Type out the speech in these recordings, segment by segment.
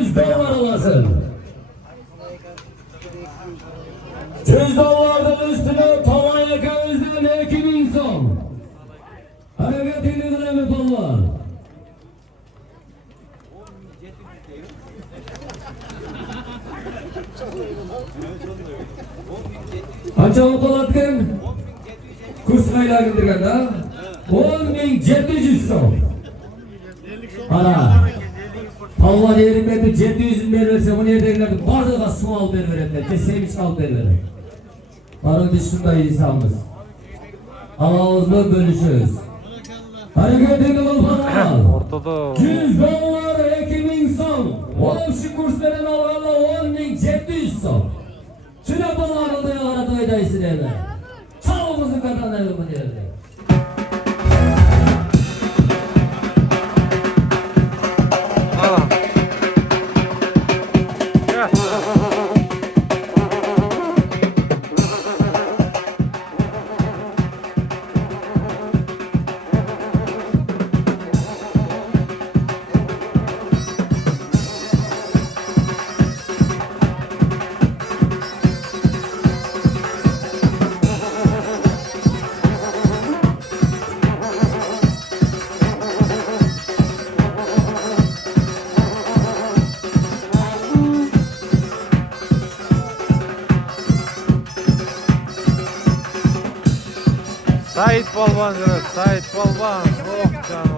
$100 alasın. $100'dan üstüne Palay yakamızdan 2000 son. Hareketini kılemi Palay. Anca otolatken kursayla göndergen da 10.700 son. Ana. Palva değerimde 700 verirse bunu yerdekiler bardağa su al verirler. Kesemiş al verirler. Barın dışında insanımız. Allah'ımızla bölüşürüz. Hareketini kıl Palva. Ortada. $100 2000 son. O şu kursların alğanla 10.700 son. Şuna Palva'nın da yalara doydaysın evde. Çağımızın katanları mı derdi. Sait Balban evet, Sait Balban. Oh canım.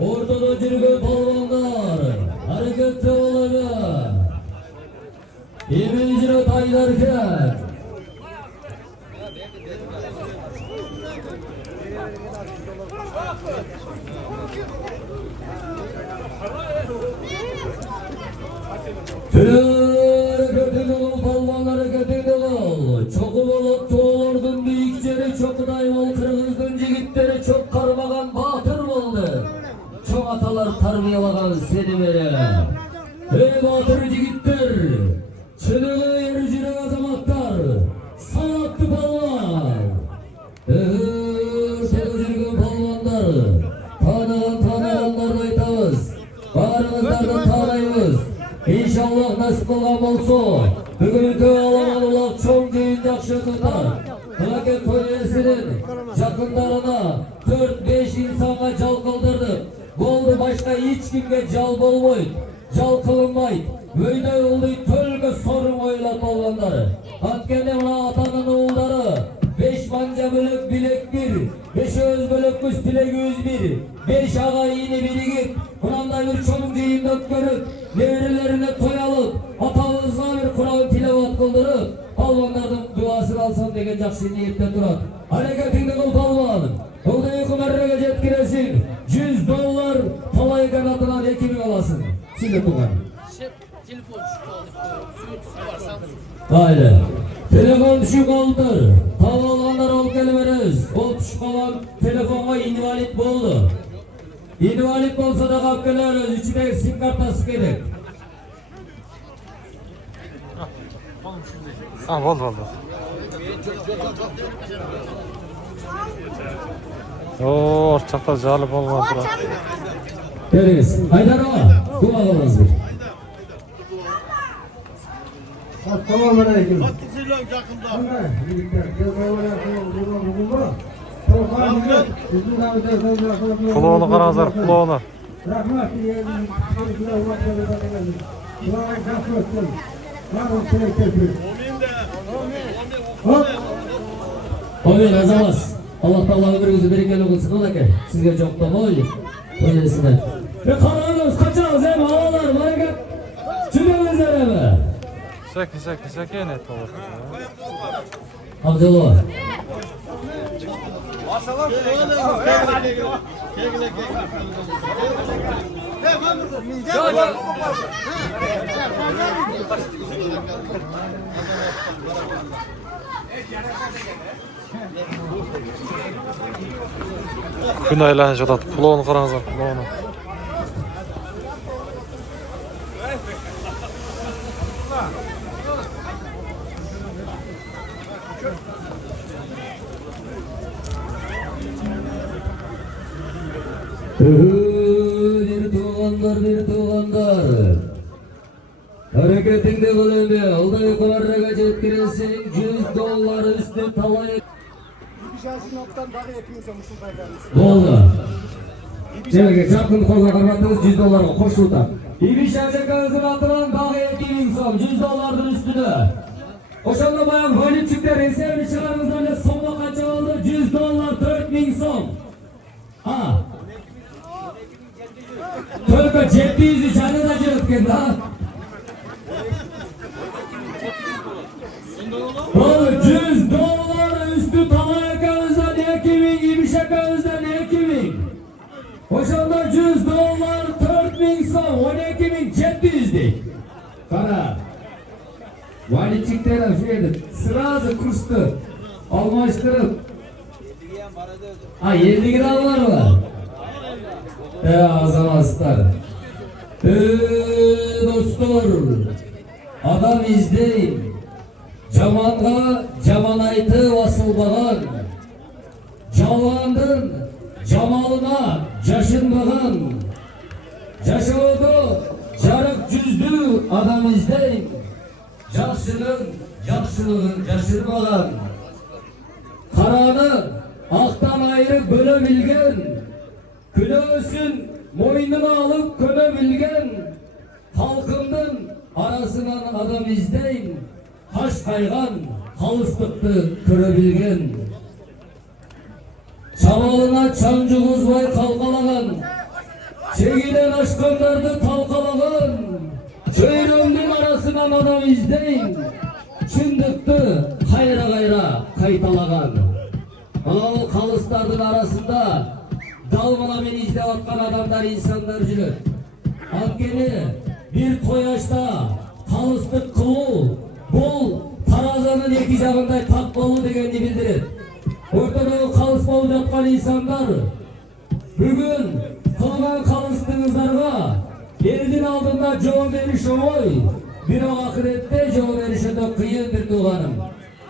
Ortada yürüyen balvanlar hareketli olacak. İbincine taylarken hareketli ol, balvanlar hareketli ol. Çok olup çoğulurdun büyükçeri, çok dayval kırgızdın yigitleri, çok karmagan batır oldu. Çok atalar tarbiyalagan seni vere. Ey batır yigitler, çılığı yericine azamatlar, sanatlı balvan. Çılığı balvanlar, tanıyanlar aytağız, bağrımızlardan tanıyımız. İnşallah nasip olan olsun. Bugün köy alaman olak çoğun köyün yakşı tutar. Plaket Kolejisi'nin yakınlarına 4-5 insana cal kıldırdı. Oldu başka hiç kimge cal bolmaydı. Cal kılınmaydı. Böyle oldu tölge sorun oylat olanları. Hakkende ona atanın oğulları. 5 manca bölük bilek 1. 5 öz bölükmüş bilek 101. 5 ağa yine biri git. Kur'an'da bir çoluk yayınlat görüp. Devrilerine toyalıp. Atamızla bir Kur'an tilavat kıldırıp. Balvanlardan duasını alsam degen jakşı niyette durat. Hareketinde kıl balvan. Olda yıkım errege jetkiresin. $100 Palay kanatına ekimi alasın. Şimdi tuğan. Telefon düşük oldu. Suyutusu var Samsung. Haydi. Telefon düşük oldu. Tavalanlar ol gelmeriz. O düşük olan telefonga invalid oldu. İnvalid olsa da kapkeleriz. İçine sim kartası gerek. Ah oldu. Oo, orçakta jalip olmadı. Geliniz. Haydar ağa. Dualarınız bir. Selamünaleyküm. Hattısıyla yakında. Kulağını karazlar, kulağını. Rahmet diyelim. Oğlum azamaz. Allah Teala ömrünüzü bereketli olsun. Ola ki sizge çok da boy. Böylesine. Ve karanız kaçağız hem havalar bereket. Cümlemiz ereme. Seki net olur. Abdullah. Gün aylanıcı da kulağını karazlar, kulağını. Bir tuğanlar. Hareketinde bulundu. Olay kumarraga жеткиресин $100 üstü talay. Şahsınoktan daha yapıyorsa Mustafa Efendimiz. Oldu. Şöyle çarpın koluna karmattınız $100'a koşulda. İbi şarjıkanızın atılan dağı 2000 som $100'ın üstüne. Oşanda bayan volümçükler reservi çıkarımızdan ne somla kaça oldu? $100 4000 som. Ha. Tölka cepli yüzü canı da cırıtken ha. Oğlum $100 üstü talayakanızda ne kimin gibi şakanızda ne kimin? Oşanda $100 4000 som 12.700 değil. Kara. Valiçikler şöyle sırası kurstu. Almıştırıp. Ha 50 gramlar var. Azamazlar. Dostlar. Adam izleyin. Jamanға жаман айты басылбаған, жалғандың жамалына жашынбаған, жашауды жарық жүзді адам іздейм, жақшылығын жашырмаған, қараны ақтан айырып бөле білген, күнәсін мойнына алып көне білген, халқымның арасынан адам іздейм, Taş kaygan, kalıstıktı körebilgen. Çamalına çancığız vay kalkalagan. Çegilen aşkınlardı talkalagan. Çöyrümdün arasından adam izleyin. Çındıktı kayra kayra kaytalagan. O kalыстardın arasında dalmalamen izlep atkan adamlar insanlar жүрөт. Antkeni bir toyaşta kalıstık kılı Бұл таразанын екі жағындай тақ болу дегенді білдіреді. Ортадағы қалыс болып жатқан insanдар бүгін қылған қалыстыңыздарға елдің алдында жауап беріш оңай, бірақ ақыретте жауап беріші де қиын бір туғаным.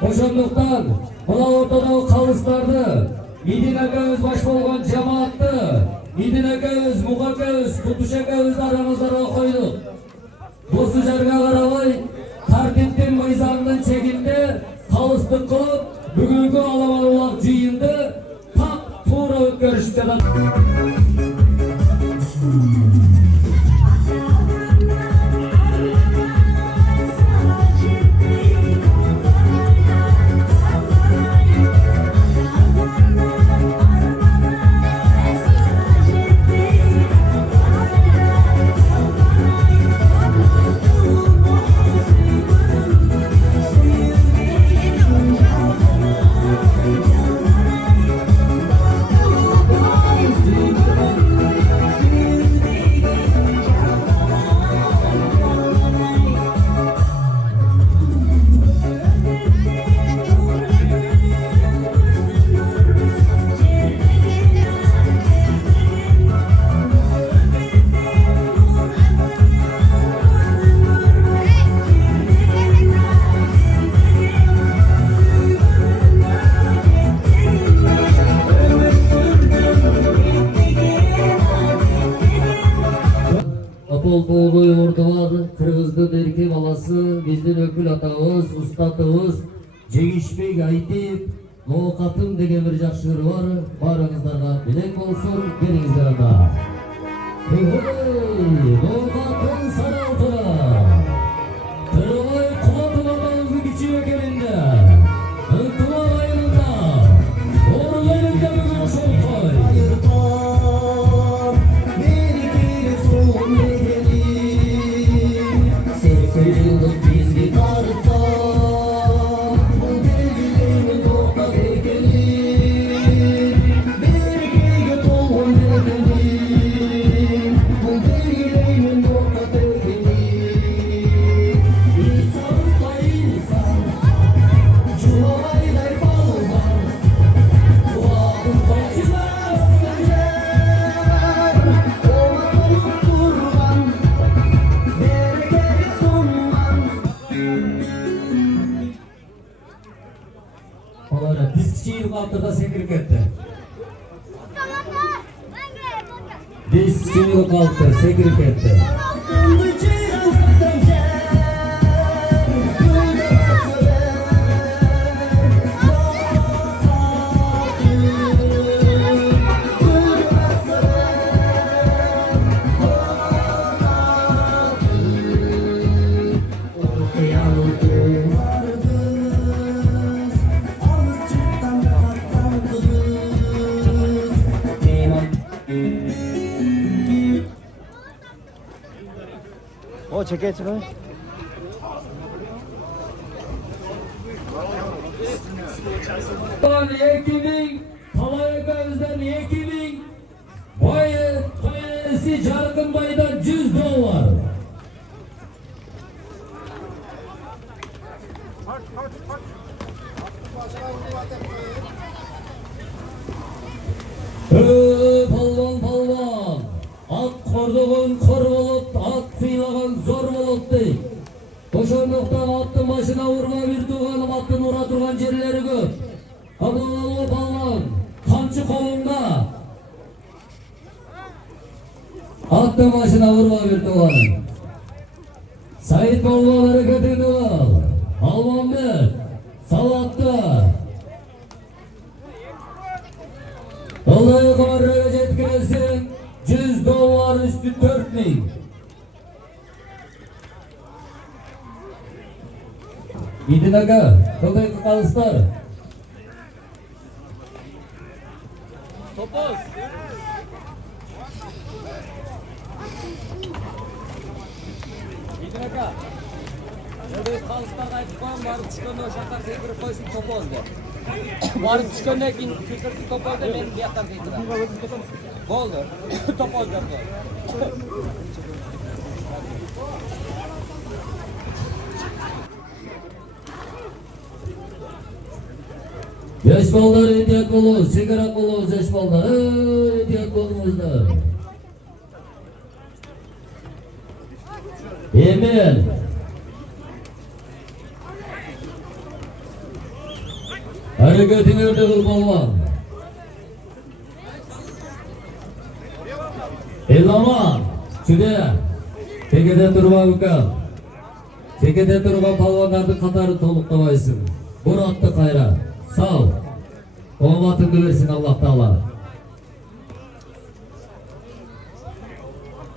Ошондуктан мына ортадағы қалыстарды Идин әкәбез баш болған жамаатты Идин әкәбез, Мұқ әкәбез, Кутуш әкәбез арамыздарға қойдық. Досы жарға қарабай Tartipten meyzanının çekinde kalıstık kılıp bugünkü alamalılak cihinde tak tuğra ötkörüşte de Oğluy ordular, Kırgız'ın erkek balası, bizden ökül atağız, ustatığız, Cegişbek Aytip, Noğukatım degen bir jakşıgır var, barыңızдарга bilek olsun, gelingizler anda. Hey, Noğukatın saraltıra, Kırılay kulatın adamızın içine gelinde, Hıntılar ayırında, Doğru elinde bugün şolkay. Yıldık biz bir tarıkta Bu bilgilerini topla tekelim Bir kıyıt olun dedim Bu bilgilerini topla tekelim İnsan da insan Çuvalayday baldan Duanın kaçmaz senler Ona koyup durman Berek kaptırda sekirip ketdi. Diz çiğni kalktı, sekirip ketdi. O çekeç mi? Lan 2000, Talayaka Özden 2000, Bayı Toyesi Carkın Bayı'dan $100. Palvan palvan, at korduğun kor olup, at sıylagan zor olup dey. Koşanlıktan attın başına vurma bir tuğanım, attın ura durgan yerleri gör. Abdullah palvan, kamçı kolunda. Attın başına vurma bir tuğanım. Sait palvan hareketini al. Alman bir, salattı. Allah'a kameraya yetkilsin, $100 üstü 4000. Gidin aga, kıldayı kalıslar. Topoz. Gidin aka. Nerede kalıptan ayıp koyun varıp çıkanda o şartlar tekrar koysun topozda. Varıp çıkanda keyin tekrar topozda men bu yoqdan tekrar. Bo'ldi. Topozda koy. Yaş ballar ehtiyat bolunuz, sigara bolunuz yaş ballar. Ehtiyat bolunuzlar. Emel. Hareketini ördü kıl balvan. Ellama. Şuraya. Çekede durma bakalım. Çekede durma balvanların katarı toluklamayısın. Bur attı kayra. Sağ ol. Oğlatını versin Allah Teala.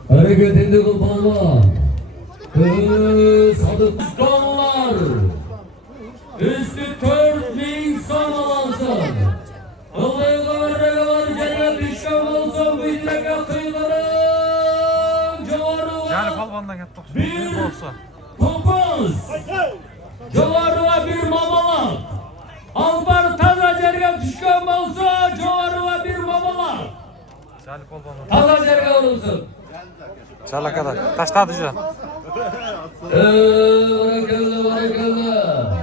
Hareketini kıl balvan. Sadık dolar. Üstü 4000 son alansın. Allah'ı kameraya var cennet düşkan olsun. Milleke kıyılarım. Cavarıva. Yani palvandan gel 91 bolsa. Topuz. Cavarıva bir mamalak. Albar taza cerge düşkan olsa. Cavarıva bir mamalak. Çali palvandan. Taza cerge olursun. Çala kadar. Taşladı şu an. Barakallah barakallah.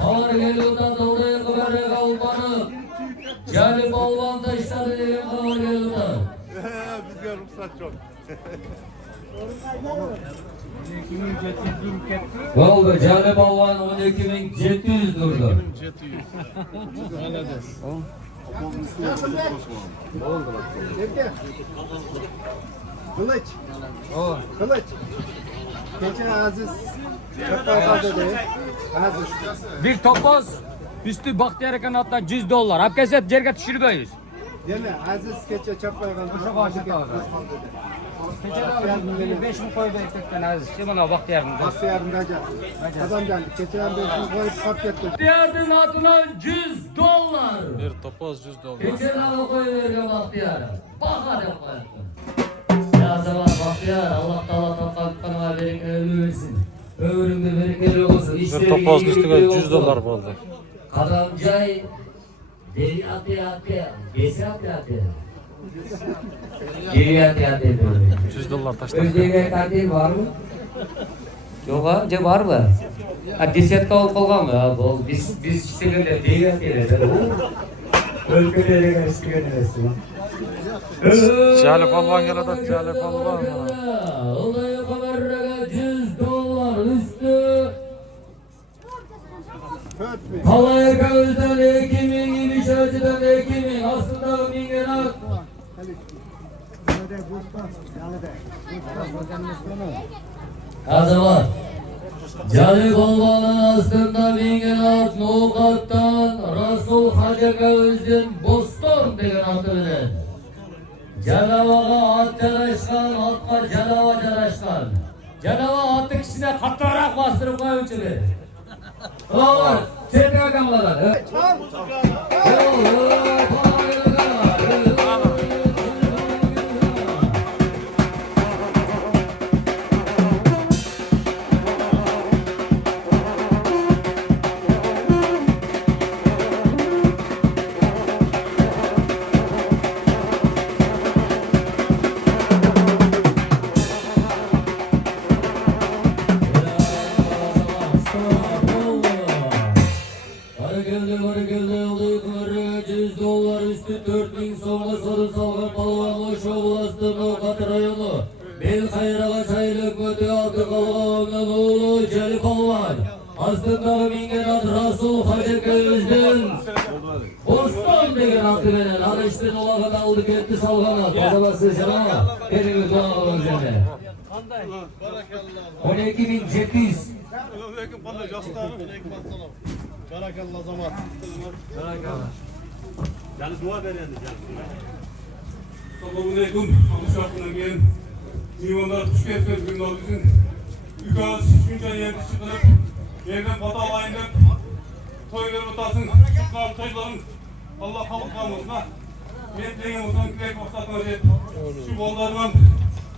Ağırgaylı'dan dolayı kameraya kalmanı. Cali balvan taşları diye Ağırgaylı'dan. Bizga ruhsat çok. Oldu Cali balvan 12.700 durdu. Kılıç. Kılıç. Geçen Aziz. Çok fazla dedi. Aziz. Bir topoz üstü Bahtiyar kanattan $100. Hapkeset yerge düşürgöyüz. Değil mi? Aziz geçe çapaygan. Şu başlık abi. Geçen 5000 koydu ektekten aziz. Şimdi Bahtiyar'ın. Nasıl yardım edeceğim? Adam geldi. Geçen 500 koyup kap getirdi. Bahtiyar'ın adına $100. Bir topoz $100. Geçen hava koyuveriyor Bahtiyar'a. Bak hadi koyalım. Ya sabah Bahtiyar Allah Teala tatkanıma bereket ömür versin. Ömründe bereketli olsun. Bir topoz üstüne $100 boldu. Kadamcay deli atı besi atı. Deli atı $100 taşladı. Özdeğe tatil var mı? Yok ha, ce var mı? Ha, desetka olup kalgan mı? Ha, biz iştegende deli atı. Ülkelere karıştırgan emesin. Çali palvan geldi. Çali palvan. Olaya kameraya $100 üstü. Talayaka Özden 2000 gibi Azamlar. Cali Balvan'ın aslında Mingenat Nuqat'tan Rasul Hacaka Özden Boston degen atı bilen. Jalavaga at jarashkan, atqa jalava jarashkan. Jalava atı kişine kattarak bastırıp koyucular. Oğlum, çetin akamladan. $100 üstü 4000 soğuna sarı salgın palvanlı şobulasты Noqat rayonu. Bel Kayrağa çaylık öte altı kalğağından oğlu Cali Palvan. Astındağı Mingenat Rasul Hacaka Özden Boston degen atı bilen. Alıştın olağını aldı ketti salgana. Kazabası canama. Elimi kulağına üzerine. 12.700. Barakallah zaman. Yani dua verelim. Assalamualaikum. Alışverişine gelin. Milyonlar tüketmez günler bizim. Ülkemiz şunca yerde çıkılıp, yerden patalayınıp, toylar otasın, çıkar toyların Allah halk kalmasına. Metleyin olsan külek maksatına jet. Şu bollardan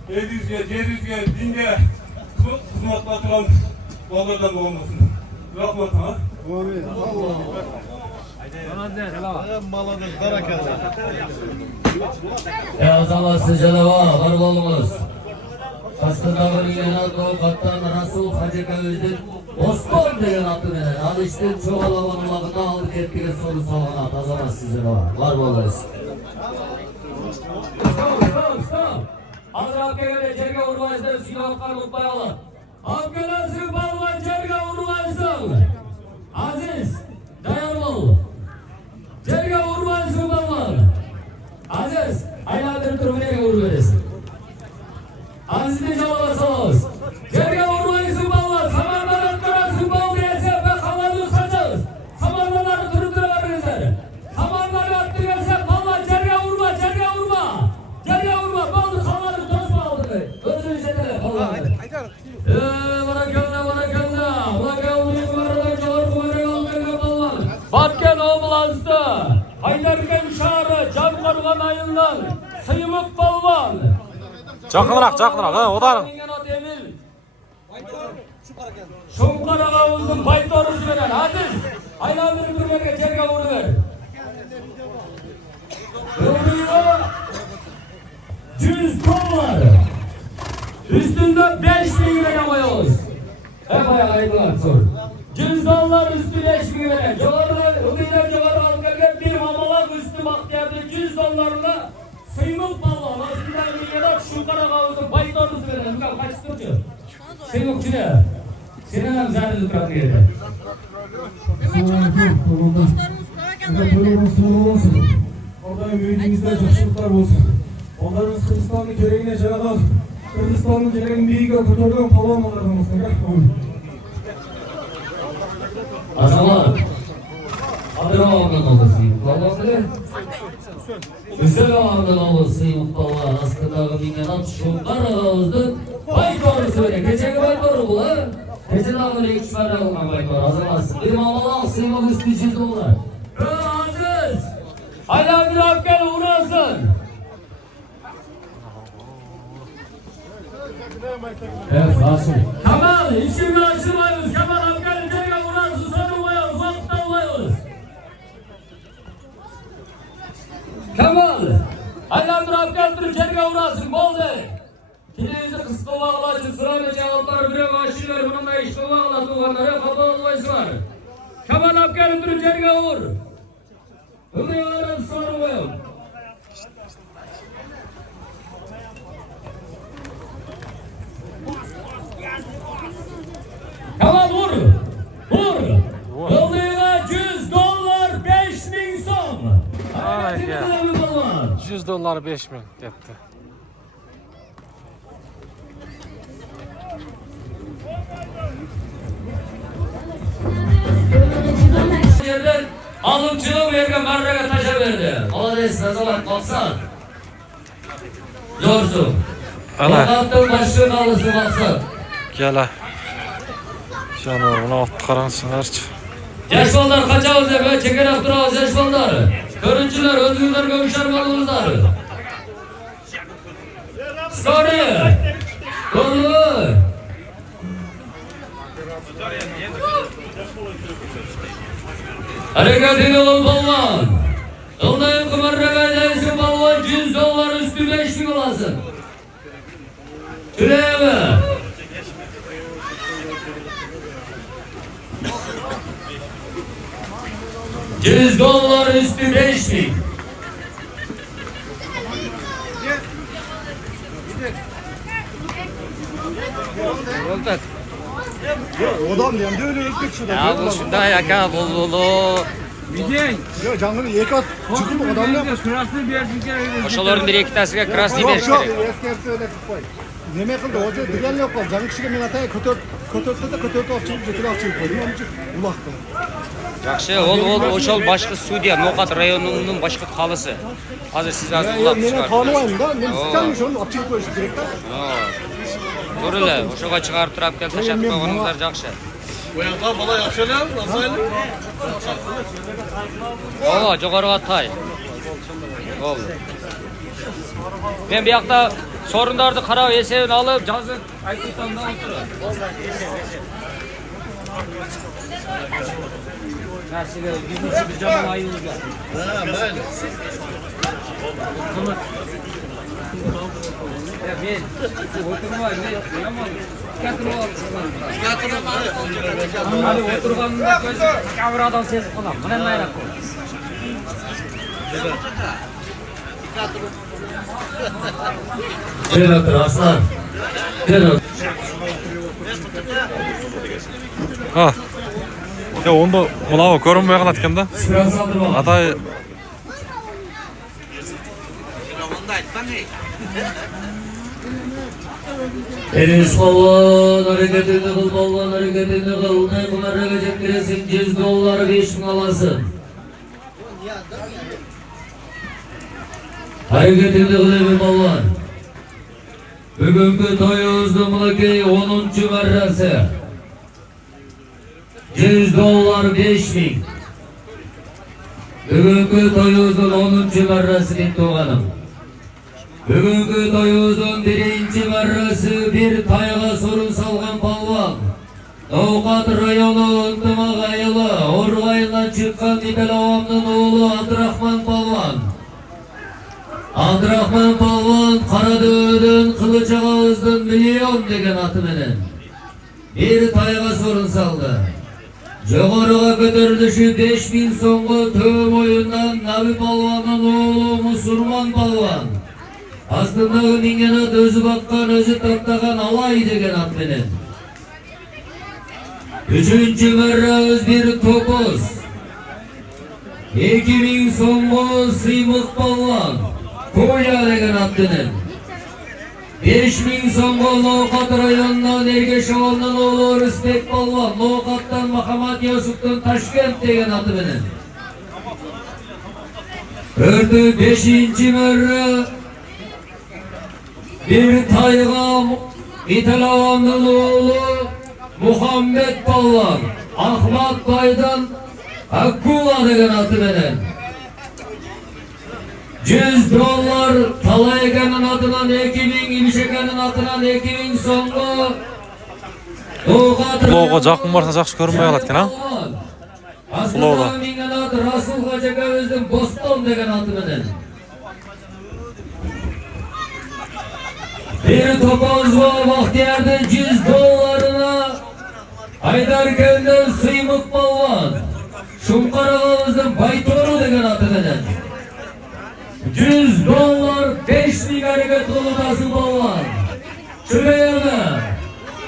700'ge, 700'ge, 1000'ge hizmetler turan bollardan olmasın. Rahmet ha. Amin. Malanız barakallah. Azaması Jalava, var bolunuz. Astındağı Mingenat Nuqat'tan Rasul Hacaka Özden Boston degen atı bilen. Alıştın çoğalaman ulağını aldı kettiğine soru salgana at. Azaması Jalava, var bolunuz. Stop. Hazır Abke'ye jerge urmayızdır, Sinop'tan unutmayalım. Abke'nin balvan jerge urmayızdır. Aziz, dayan ol. Jerge urmayızdır balvan. Aziz, aynadır turmine vur veresin. Aziz'de cevablasınız. Jerge urmayızdır balvan. Samanlar attırasın bal diyese ve kalanı ısacağız. Samanları turup durabilirler. Samanları attırırsa balvan jerge urma, jerge urma. Jerge urma, balı kalanı tosma aldı. Özür dilerim balvan. Batken Oblastı, Haydarken şahı, Canqarğan ayından, Sıymık Balvan. Жақынырақ, ha, одан. Şonkarağa uzun baytorusu veren, Aziz, aylandırıp durmaya jerge vuru ver. Ömrüyor, $100. Üstünde 5.000 lira koyuyoruz. Hep ayaklaydılar sor. $100 üstü 5.000 lira. Jogarı alkarken bir mamalak üstü baktiyardı $100'la Sıymık balvan. Aslında Mingenat Şonkarağa uzun baytorusu veren. Bakalım kaç tutuyor? Sıymık çine. Senin hem zaten tuturan yerde. Orada ümidimizde coşkuluklar olsun. Onların Kırgızistan'ın gereğine Cenab-ı Hak, Kırgızistan'ın gereğini büyük okuturduğum palamalardan olsun. Azamlar. Adır ağabeyden olasıyım. Balvan bile. Güzel ağabeyden olasıyım. Balvan. Aslında Mingenat Şonkarağa uzun baytorusu veren. Geçen baytoru bu la. Geçen ağabeyden 3 tane alınan baytoru. Azamazsın. Bir mamalı Sıymık üstü $100. Aziz. Hala bir hakkel uğrasın. Evet, Rasul. Kemal, işini açılmayız. Kemal hakkel jerge uğrasın. Sarılmayız, vakıtlanmayız. Kemal, hala bir hakkel jerge uğrasın. Bol de. Kilinizi kısıtlı bağlayın. Sırayla cevapları bire başlıyor. Bunun da işte bağladı. Onlara kapalı olmayısı var. Kemal hakkel jerge uğur. Hıdıyarın sarılmayın. Tamam vur. Vur. Yıldığına $100 5.000 son. Ay ya. $100 $100 5.000 depti. Alımçılığı vergen marraga taşa verdi. Молодец, Назалат, Maksat. Zorsun. Ana. Maksat'ın başlığı kalısı Maksat. Gel. Canım buna ot qaransınlarçı. Yaş ballar kaçağız ya böyle çekerek durağız yaş ballar. Görüntüler, özgürler, görüşermalımızlar. Story. Doğru. Hareketini ol balvan. Yıldayım kumarraga değilsin balvan. $100 üstü 5.000 olasın. Şuraya mı? $100 üstü 5.000. Odam diyem de öyle öldük şurada. Ya bu şunday aka bol. Yo canlı yekat çıkıp odam ne? Oşaların bir iki tanesiga krasniy Yok berish yok kerak. eski öyle koy. Neme qildi? Hoca degan yo'q qol. Jangi kishiga men atay ko'tartdi-da ko'tartib olib chiqib jetib olib chiqib qo'ydi. Nima uchun uloqdi? Yaxshi, o'shal boshqa sudya, No'g'at rayonining boshqa qalisi. Hozir siz hozir Men ulab meni chiqardim. tanımayım da. Men sizlarni shuni olib chiqib qo'yish kerak-da. To'g'ri, o'shaga chiqarib turib kelib tashlab qo'yganingizlar yaxshi. O, jo'g'ariga tay. Bo'ldi. Men bu yoqda sorunlarni qarab, esebini olib, yozib aytib o'tirib. Narsaga bir jamon ayılga. Ha, mayli. Ya men o'tirmayman, men yomon. Hadi o'tirganimda ko'z kameradan sezib qolaman. Mana mayli qo'y. Gel otur aslan. Gel otur. Ha. Ya onda mulava ko'rinmay qolar ekanda. Biraz aldırma. Atay Enes balvan, hareketini kıl balvan, hareketini kıl. Ne kumarraga çektiresin, $100 5.000 alasın. Hareketini kıl evi balvan. Bugünkü toyumuzda Mılakey 10. marrası. $100 5.000. Bugünkü toyumuzun 10. marrası bitti oğlanım. Bugünkü toyumuzun 1. marrası bir tayga sorun salgan balvan. No'g'at rayonu ıntıma gayılı, Orgay'ından çıkan Nibelavam'ın oğlu Abdurrahman balvan. Abdurrahman balvan Karadağ'dan Kılıçağız'dan milyon degen atı menen. Bir tayga sorun saldı. Joğarıga kötürülüşü 5.000 so'mga tövüm oyundan Nabi balvanın oğlu Musurman balvan. Aslındağı mingen at özü bakkan, özü taptagan alay degen at menen. 3. marra bir topuz. 2.000 so'mga Sıymık balvan. Koya degen at menen. 5.000 so'mga No'g'at rayonidan Ergeshoval'dan oğlu Rıspek balvan. No'g'atdan Muhammad Yusuf'tan Toshkent degen atı menen. 4. 5. marra bir tayga İtalavam'ın oğlu Muhammed balvan. Ahmet Bay'dan Akkula degen atı menen. $100 Talaygan'ın adından 2.000, İbişekan'ın adından 2.000 so'mga Ulovga жақын барса жақсы көрінмей қалады екен, а? Ulovda. Aslında mingen adı Rasul Hacakaviz'den Boston degen atı menen. Bir topuz var Bahtiyar'da $100'ına Aydarköy'den Sıymık balvan. Şumkaragaviz'den Baytoru degen atı menen. $100 5.000 hareket kılıtasın balvan. Şuraya mı?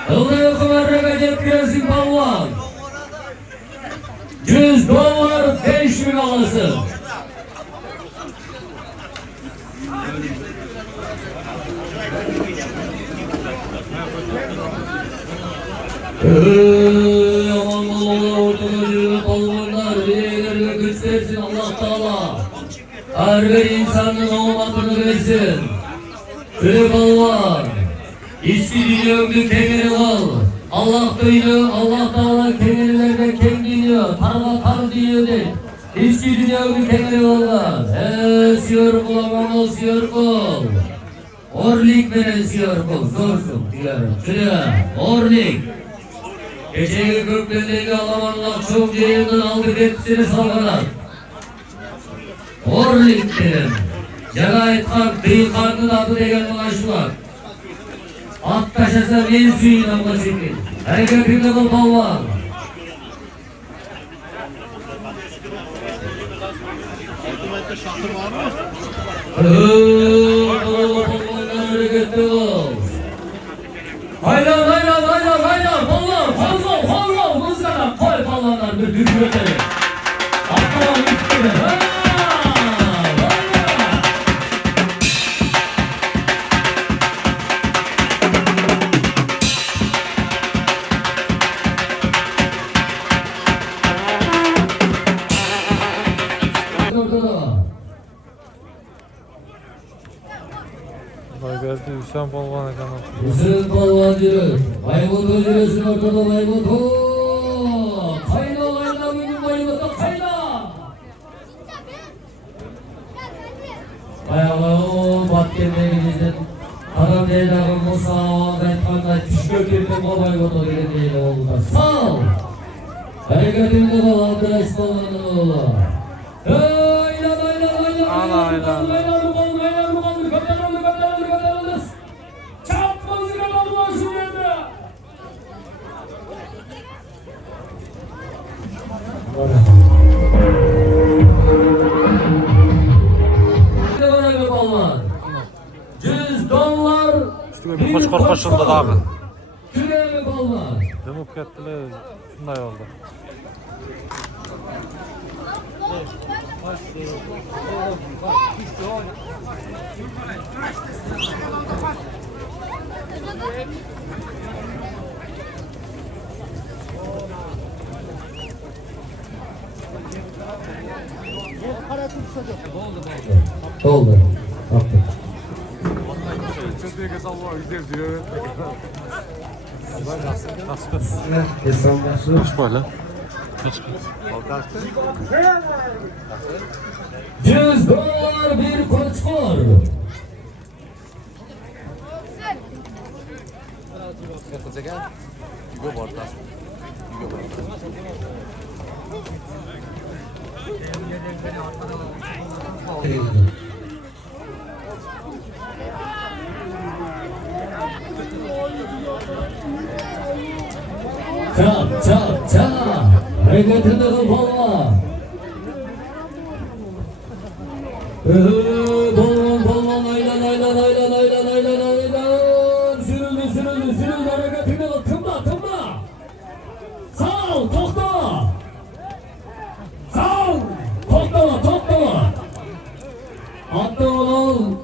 Ilgı kumarraga jetkiresin balvan. $100 5.000 alasın. Yaman balvalar ortada yürüyen balvanlar bireylerine güç versin. Şöyle balvan. İçki dünyamda kemeri al. Allah duyuyor, Allah dağlar kemerlerde kem dinliyor. Tarla tar diyor de. İçki dünyamda kemeri al. Siyor bulamam siyor bul. Orlik veren siyor bul. Sorsun. Şöyle. Orlik. Geceye göklerindeki Alamanlar çok yayından aldık hepsini salgalar. Orlik dedim. Cagayet kalk, değil kalkın adı degen ulaştılar. At taşasa men suyun ama çekin. Hareketinde kıl balvan. Hükümette şartı var mı? Hareketli ol. Hayran, hayran, hayran, hayran. Balvan, fazla, fazla. Mızgana koy balvanlar bir dürbüleri. Atlaman üstüne. Vay geldi Hüseyin Balvan ekranı. Hüseyin Balvan diyor. Bayburt öldürüyorsun ortada Bayburt. Kayna kayna bugün Bayburt'ta kayna. Bayağı o batkende gideceksin. Adam değil ağım Musa Zeytkan'da tüşkök girdim o Bayburt'a gelin değil oğlum. Sağ ol. Hareketinde kal Abdülaş Balvan'ın oğlu. Hayla hayla hayla. Ana hayla. Bir koç korkoşuldu da abi. Şuraya bir balvan. Dönüp kettiler. Şunday oldu. Oldu. Yaptık. Hiç böyle. Hiç $100 bir koçkor. Çap çap çap. Hareketinde kal balvan. Balvan balvan aylan aylan aylan aylan aylan aylan. Sürüldü sürüldü sürüldü hareketinde kal. Tımla tımla. Sağ ol toktama. Sağ ol. Toktama toktama. Attı oğlum.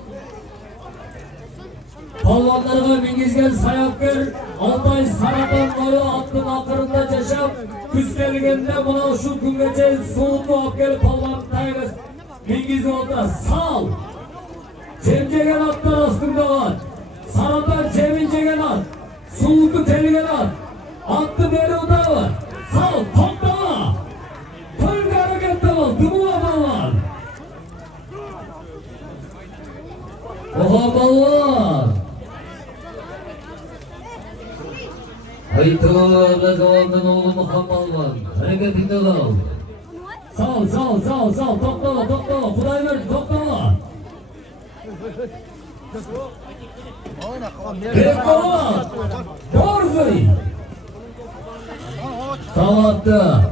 Balvanlarına mingizgen sayakır. Altay Saradan boyu attın akırında yaşap. Küskelgende buna şu güngece soğutlu akgel palvan taygız. Mingiz oldu. Sağ ol. Cemcegen atlar aslında var. Saradan cevincegen at. Soğutlu teligen at. Attı beri oda var. Sağ ol. Toplama. Tölge harekette var. Dumuğa balvan. Oha balvan. Haytırlarla zavaldan oğlu Muhammed Balvan. Hareketinde kal. Sağ ol, sağ ol, sağ ol, sağ ol. Toplama, toplama. Kuday verdi, toplama. Bekkova. Borzuy. Savattı.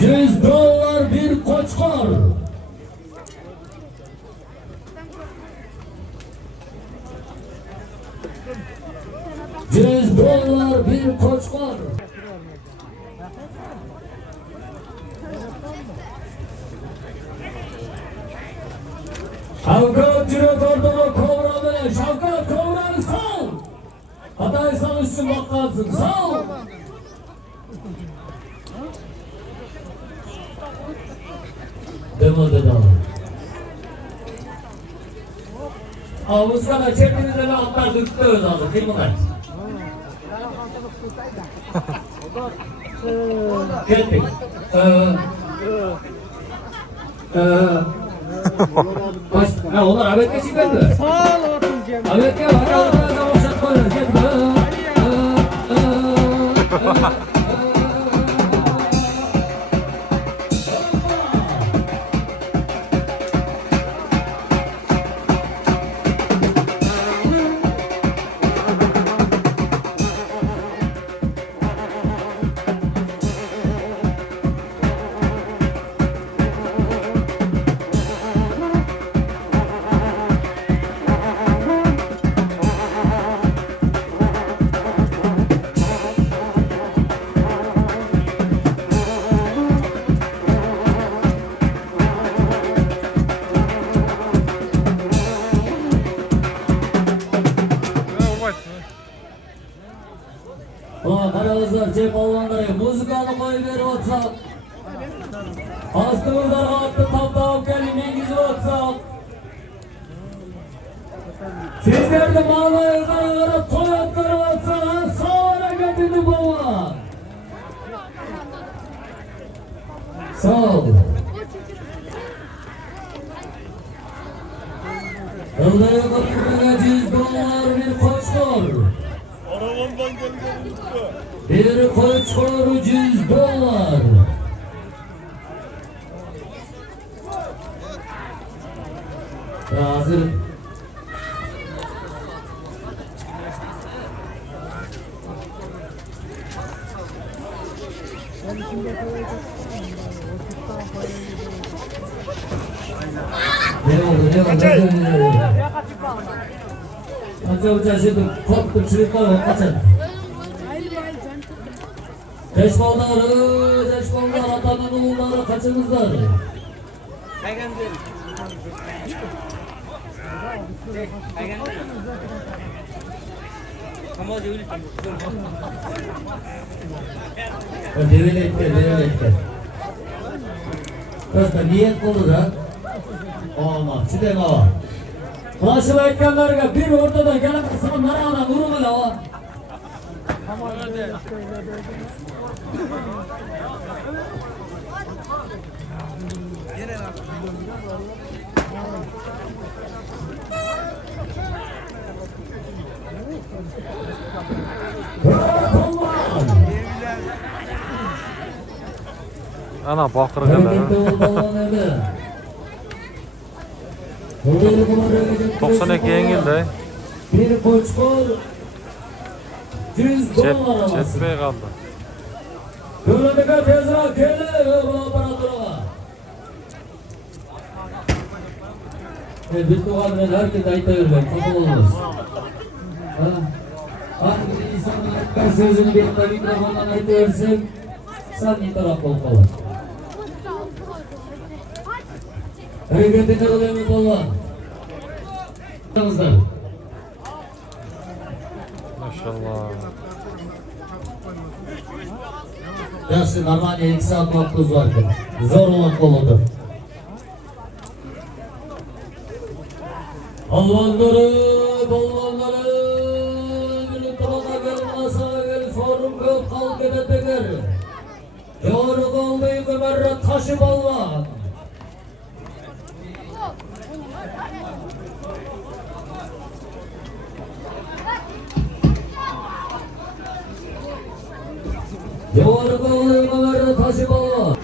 $100 bir koçkor. $100 bir koçkor. Şavkat Cüret Ordu'nu kovra böyle. Şavkat kovranı sal. Hatay sal üstün bakkalsın. Sal. Cemal dedi abi. Avuzda da çektiğimizde de altlar dürtüyoruz abi. Değil mi lan? Geldik. Ha onlar Ahmet'e çıkardı. Sağ ol Cem. Ahmet'e bakalım ne zaman şartlarız. Ulan karavuzlar, cep almanları, müzikalı koyu veri WhatsApp. Astımızdan attı taptağım kelime gizi WhatsApp. Sizler de mağalarınızdan olarak toyatları WhatsApp'a sağına getirdi baba. Sağ ol. Yıldaya kapıda $100 bir koçlar. Bir koçlar $100. Ya hazır. Ne oldu? Kaça şimdi korktum çocuklar kaçın. Deşballar, atanın oğulları kaçınızlar. Devlet etti. Kızda niyet olur ha. Olmaz, çiğdem hava. Ulaşıma ekranlarına bir ortadan gelen kısmın narağına vurma la. Ana bakır kadar. 92 yengildi. Bir koçkol $100 Çetmeye kaldı. Gönlüne tezra gele bu aparatura. Bir tuğanın herkes ayıta vermek. Çok olmaz. Hangi insanın sözünü bir de mikrofondan ayıta versek sen bir taraf ol falan. Hareketini oluyor mu falan? Maşallah. Yaşı normalde 2 saat vaktiniz vardı. Zor olan koludur. Balvanları, gülü tabaka gel, masaya gel, forum gel, kalk edeteker. Yoğru kalmayı gömerre taşı balvan. Yoğru kalmayı gömerre taşı balvan.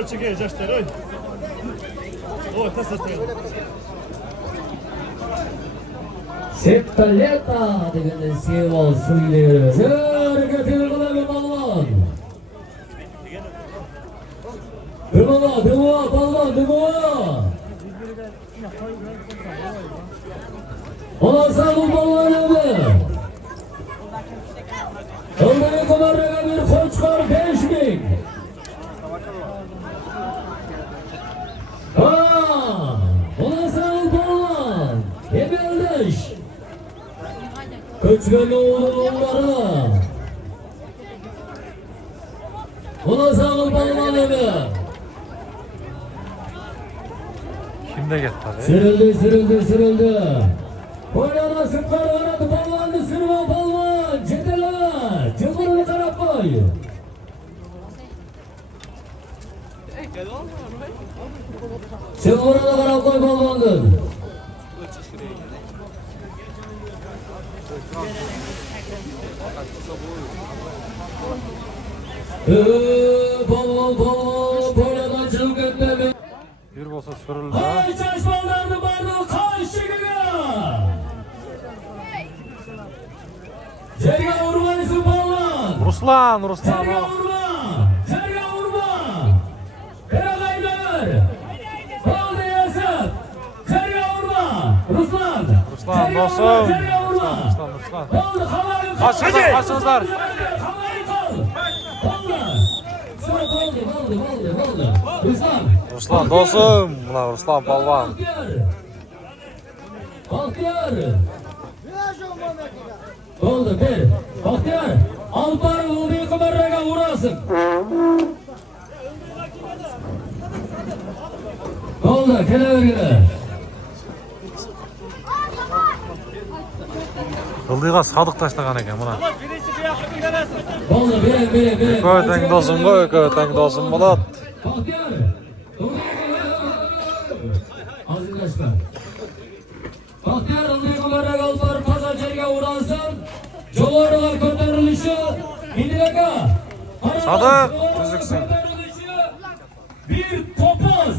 Ой, чекай, жаштар, ой. Ой, тасатыр. Септалета дегенде символ сөйлері. Әрекетіні қылады балуан. Дымыға, балуан, дымыға. Оласа бұл балуан еді. Ылдайы құмарраға бір қойчқар 5.000. Оласа бұл балуан. Емелдіш. Көчкен оğulları. Olasa бұл балуан еді. Kimde gitti abi? Sürüldü. Oynana sıklar oynadı balvandı sürme balvan. Cedele. Cıvırını karap koy. Cıvırını karap koy balvandı. Balvan. Boynadan çılık etme. Bir bolsa sürüldü. Hay çalışmalarını bardı karşıgıga. Jerga vurmanısı balvan. Ruslan. Jerga vurma. Karagaylar. Baldı Yasir. Jerga vurma. Ruslan. Dostum. Jerga vurma. Ruslan. Baldı havayı kal. Kaçınızlar. Havayı kal. Baldı. Sonra baldı. Ruslan dostum. Ulan Ruslan balvan. Bahtiyar. Oldu bir. Bahtiyar. Alpar Ulvi Kumarraga vurasın. Oldu. Kelevergine. Kıldığa sadık taşlagan eken buna. Oldu. Biri. Köteng dostum koy. Köteng dostum bulat. Bahtiyar. Azizlaşma. Bahtiyar Ulvi Kumarraga Alpar Pazar Cerge vurasın. Jolarılar gönderilişi. İndireka. Sadık. Düzlüksün. Bir topuz.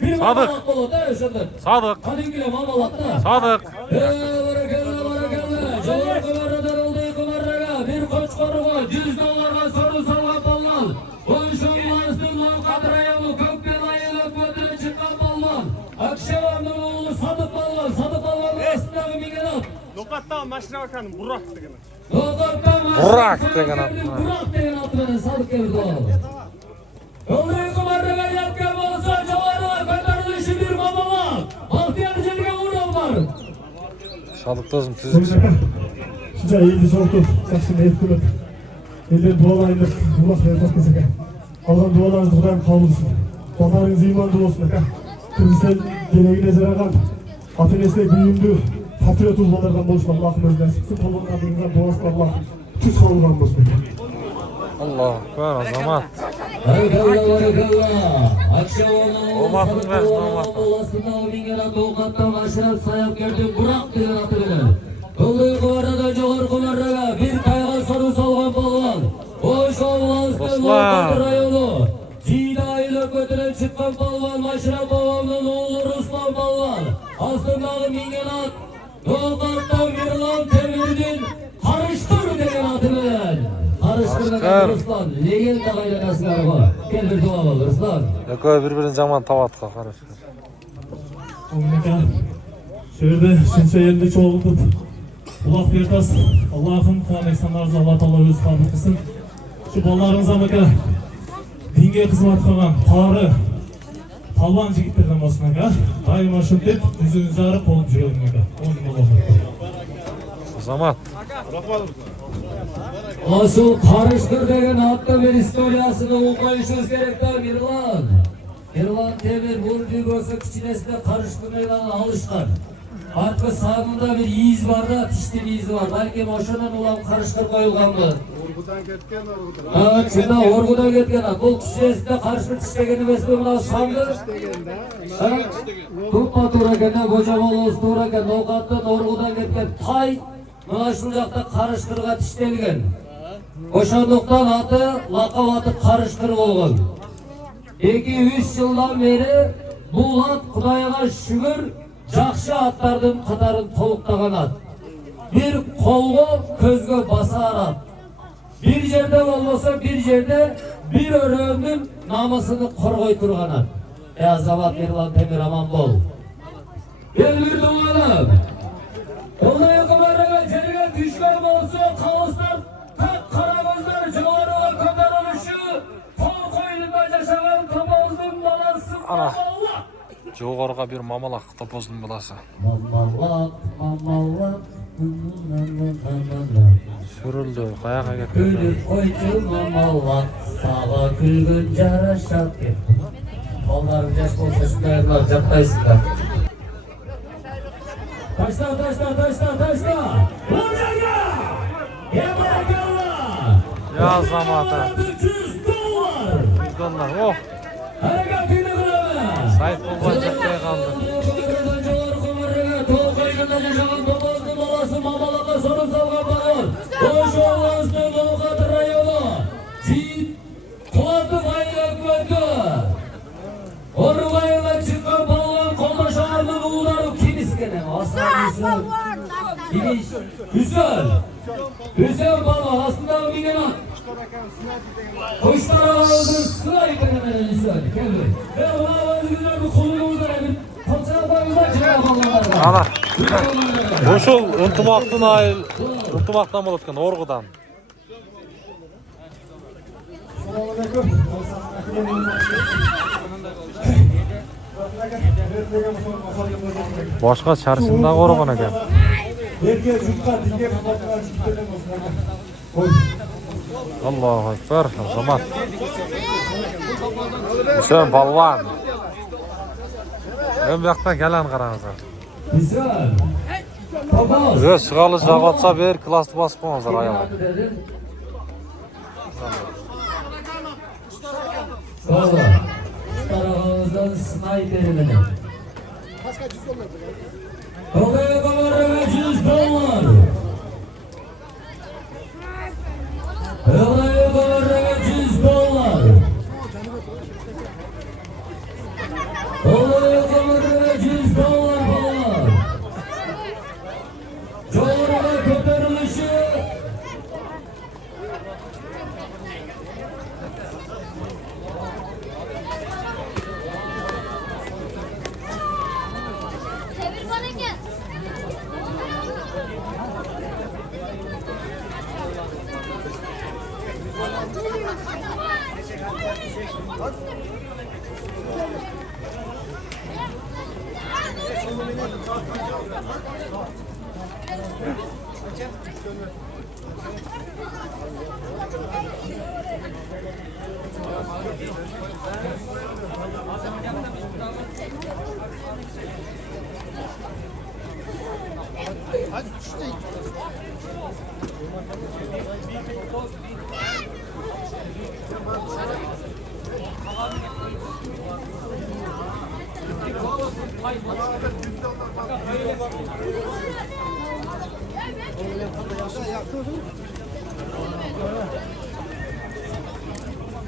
Bir Sadık. mamalat olur da yaşadık. Sadık. Kadingile mamalatta. Sadık. Barakalla. Jolar kumarradan olduğu kumarraga. Bir koçkoru var. $100'a soru salgan ballan. Oyşonlarsın lavkat rayonu. Kökten ayılıp ödüle çıkan ballan. Akşevan'ın oğlu Sadık ballan. Sadık ballanın aslında mingenat. Nokatta maşına bakalım, Burak degeni. Burak degen atı. Burak degen atı beni Sadık geldi oğlum. Öldüğü kumarraga yapken olsa Jolarılar gönderilişi bir mamalat. Bahtiyar Cerge vuran var. Sadık dostum tüzüksün. Şunca iyiydi sordu. Saçını etkilip. Elden dualayındır. Allah vermek kesek. Algan dualarınızı Kudayım kabul etsin. Batarınız imanlı olsun. Kırgızistan geneğine zaragan. Atenesine büyündü. Patriot uzmanlardan buluşma Allah'ın özünden. Sıksın polonuna bilinen doğasın Allah'ın. Tüz kavurgan olsun. Allah var azamat. Barakalla. Akşevan'ın oğlu Olmasın Sadık versin, ballanın olmasın. olasında o mingenat doğukattan aşırı sayap geldi. Burak degen atı beni. Öldüğü kumarradan Jolar kumarraga. Bir kayga soru salgan balvan. Oyşonlarsın lavkat rayonu. Cida götüre çıkan balvan. Maşra babamın oğlu Ruslan balvan. Aslındağı mingenat. Doğukattan bir lan tevirdin. Karıştır degen atı beni. Karıştır. Ruslan. Legenda kaylanasın araba. Gel bir dua ol Ruslan. Ekoy birbirini zaman tavatqa karışır. Oğlum şöyle şunca yerinde çoğulduk. Ulak vertas. Allah'ın kaneksanlarınızı Allah Teala öz kabul kılsın. Şu ballarınıza maka dinge hizmet kılgan tarı palvan jigitlerden olsun aka. Daima şundet yüzünüzü arıp olup жүрөдүм aka. Onun Allah'ım. Azamat. Aşıl karıştır degen atlı bir historiyasını okuyuşuz gerekten Mirlan. Mirlan Temir vurduğu görse küçünesinde karıştırmayla alışkan. Arka sağında bir iz var da pişti bir izi var. Belki boşanan olan karıştır koyulgandı. Orgudan ketken. Evet, şimdi orgudan ketken. Bu küçünesinde karıştır tiştegeni besme buna sandı. Tutma tuğraken, Kocamoğlu tuğraken, Nokat'tan orgudan ketken. Tay, Mınaşılcakta karıştırga tiştelgen. Oşanlıktan atı, lakab atı karıştır olgan. 2-3 yıldan beri bu at Kudayga şükür жақсы аттардың қатарын толықтаған ат. Bir қолғы көзге басар ат. Bir жерде болмаса bir жерде bir өрөөнүн намысыны қорғай тұрған ат. Азамат Ерлан Темир аман бол. El bir dumanım. Olay kımarına cergen düşman olsa kaoslar tak karamazlar civarına kadar oluşu tol koyununda yaşayan topozdun balası Ana. Allah. Жоғарыға bir мамалақ топоздың баласы. Mamalak. Сүрілді, қаяға кетті. Gülüp koydu mamalak. Sağa külgün jaraşat ketdi. Kollarım yaş bolsa şunlarlar jatpaysınlar. Taşla. Vurcaga! Yemeğe Ya zamata. $100. Oh, Hareket günü Sait Bulban jetpey kaldı. Hüseyin baba aslında bir gene kuşlar ağzını sırayı benemeden Hüseyin geldi. Ve ona güzel bir kolumuzda emin Toçağlarımızda çıkan balonlar Ana. Ошол ынтымактын айыл, ынтымактан болот экен, оргудан. Башка чарчында коргон экен. Аллаху акбар, Азамат. Hüseyin Balvan. Ön buyaktan gelen karаңыздар. Hüseyin. Papaz. Шығалы жағатса бер класты басып қойыңыздар аяла. Valla. Tarafımızdan snayperimini. Kolaya kameraya $100. Kolaya kameraya $100. Kolaya kameraya $100 falan. Çoğurma kötürülüşü. Çevir bana gel.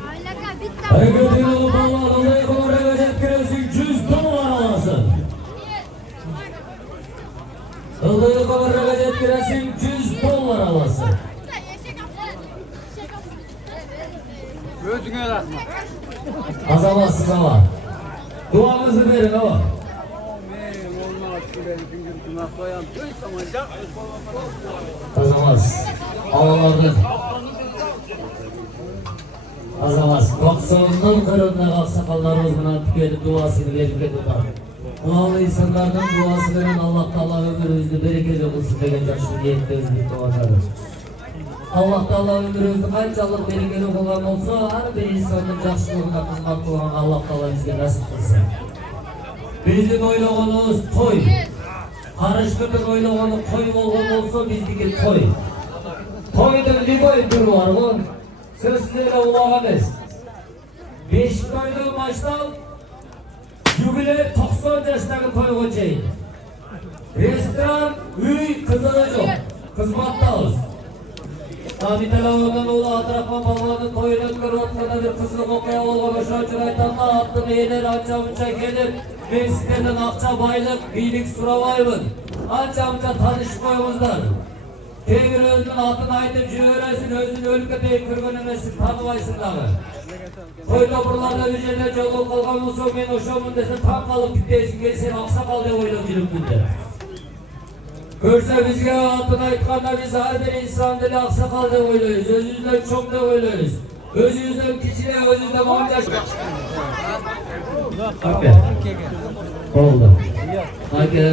Alaka bitti. Hareketli yolu bağlar. Kolaya kameraya cepkiresin $100 alasın. Kolaya kameraya cepkiresin $100 alasın. Gözüne bakma. Azamazsız ama. Duamızı verin ama. Olmaz şuraya gündüzüne koyan. Azamaz. Ağlardık. Azamaz. 90'dan kırığında aksakallarımız buna tükenip duasını verip tutar. Dualı insanlardan duası veren Allah Teala ömrümüzde bereketli kılsın degen yaşlı niyette özlük doğanlardır. Allah Teala ömrümüzde kançalık bereketli kılgan olsa her bir insanın yaşlılığına hizmet kılgan Allah Teala bizge nasip kılsın. Bizim oylağınız toy. Karışkırdık oylağını koy olgan olsa bizdeki toy. Toydan bir boy bir var mı? Söz sizlere ulağa biz. 5 toydan baştan Юбилей 90 жаштагы тойго чейин. Ресторан, үй, кызыгы жок. Кызматтабыз. Hamid Alava'nın oğlu Abdurrahman Balvan'ın toyunu kırıtkıda bir kızılık okuya olgan Oşancı Aytan'la attı beyler anca gelip Meksikadan akça baylık bilik surabayımın anca tanışıp koyumuzlar. Temir özünün altını aytıp jüveresin özün өлкөдей көргөн эмесин тааныбайсың дагы. Той топурларда üzerine жолугуп калган болсо мен ошомун десе таң калып кетесиң kel сен аксакал деп ойлоп жүрүмүн деп. Көрсө бизге атын айтканда биз ар бир инсан деле аксакал деп ойлойбуз, өзүбүздөн чоң деп ойлойбуз. Өзүбүздөн кичине, өзүбүздөн 10 жаш. Аке. Болду. Аке.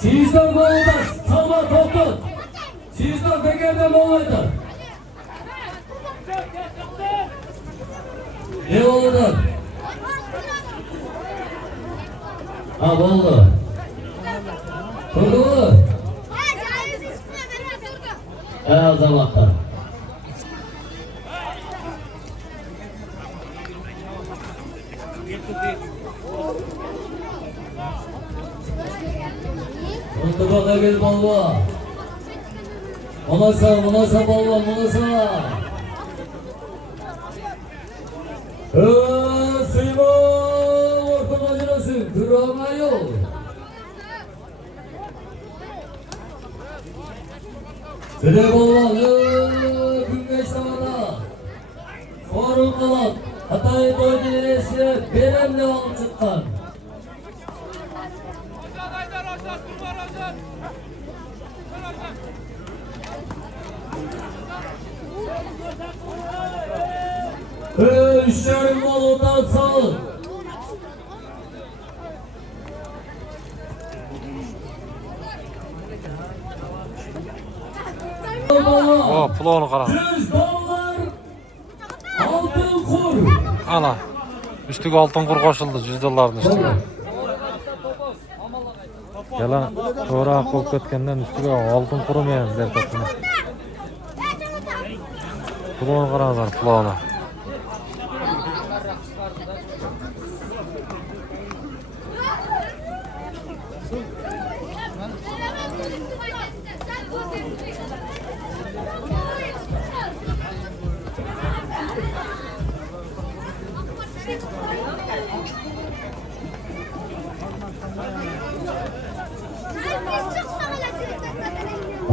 Siz Sizden bolda salma toptun. Sizden tekerden bolmaydı. Ne oldu? Ha boldu. Durdu mu? O zamanlar. Untuk bakal balwa. Manasa balwa, manasa. Sima orta macerası, duramayo. Sede balwa, güngeç tamada. Sorun kalan, Hatay Bölgesi Berem'le alıp çıkan.Üşlerim malından sağ. O pulonu kara. $100 altın kur. Ana. Üstüge altın kur koşuldu $100'ların üstüge. Yalan sonra kol kötkenden üstüge altın kurumayan der tatını. Pulonu karanızlar pulonu.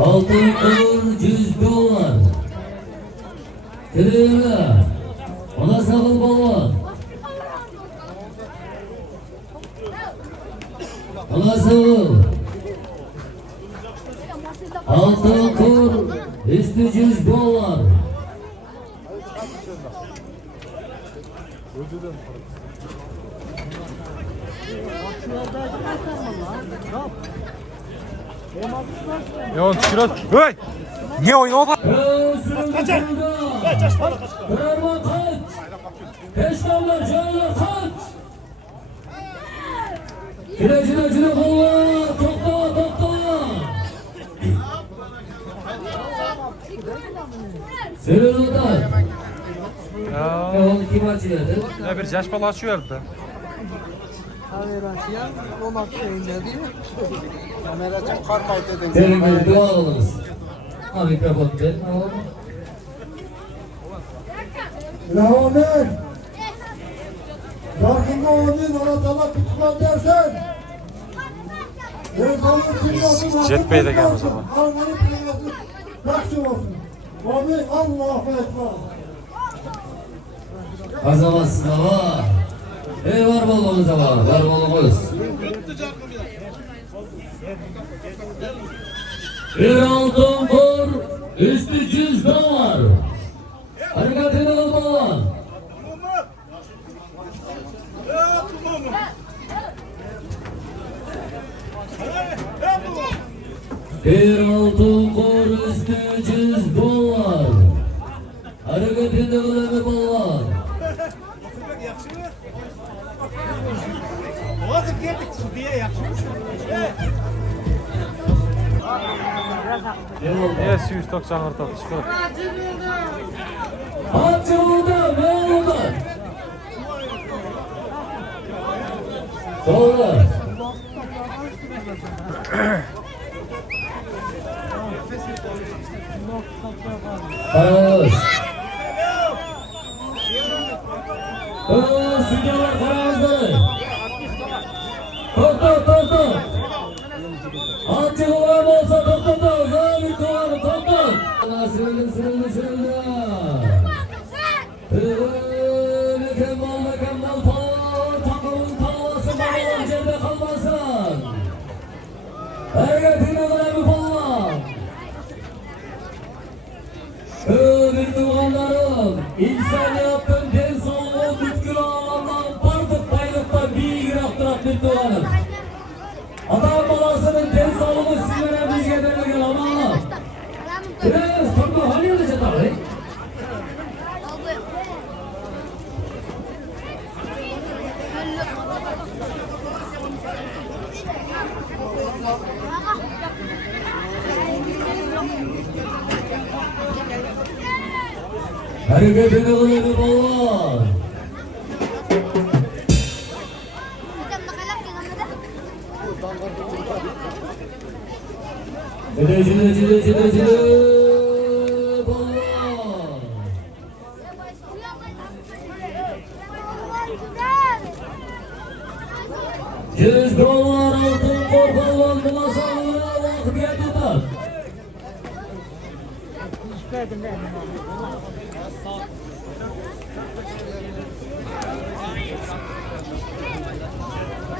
Altın kur $100. Kırığı. Ona sakın balon. Ona sakın. Altın kur üstü $100. Yon tükürüyor. Hey! Niye oynuyor da? Kaçar. Kırarman kaç. Peşkamlar canlar kaç. Cile kolla. Topla. Senin odan. Ya. Onu kim açıyordu? Ne bir yaş balı açıyordu da. Kamerasıya 16 şeyinde diyor. Kamera çıkarmayı dedin. Senin bir dua alınız. Ha mikrofon ver. Rahmet. Yakında olayım ona talak tutmaz dersen. Jetbey de gelmez ama. Almanı peyazı taksim olsun. Abi Allah'a ekber. Kazamazsın ama. Var balığımız ama. Var balığımız. Bir altın kur. Üstü $100. Harekatini alma. Bir altın kur üstü $100. Harekatini alma. Vakit geldik diye yakışmış. Niye 190 ortak çıkıyor? Açıldı ne oldu? Doğru. Karagöz. Süngerler Karagöz'de. Tok. Açık olan olsa tok. Zabit olan tok. Sırıldı. Mükemmel falan. Takımın tavası babalar cebde kalmasın. Hareketine kadar bir falan. Bir duvarlarım, insaniyatın den sağlığı bütkün ağlarından partık baylıktan bir yürek durak bir duvarım. Adam balasının den sağlığı Hareketini kılıyor balvan. Cile balvan. 100 dolar altın kor balvan bulasağına vakıya tutar.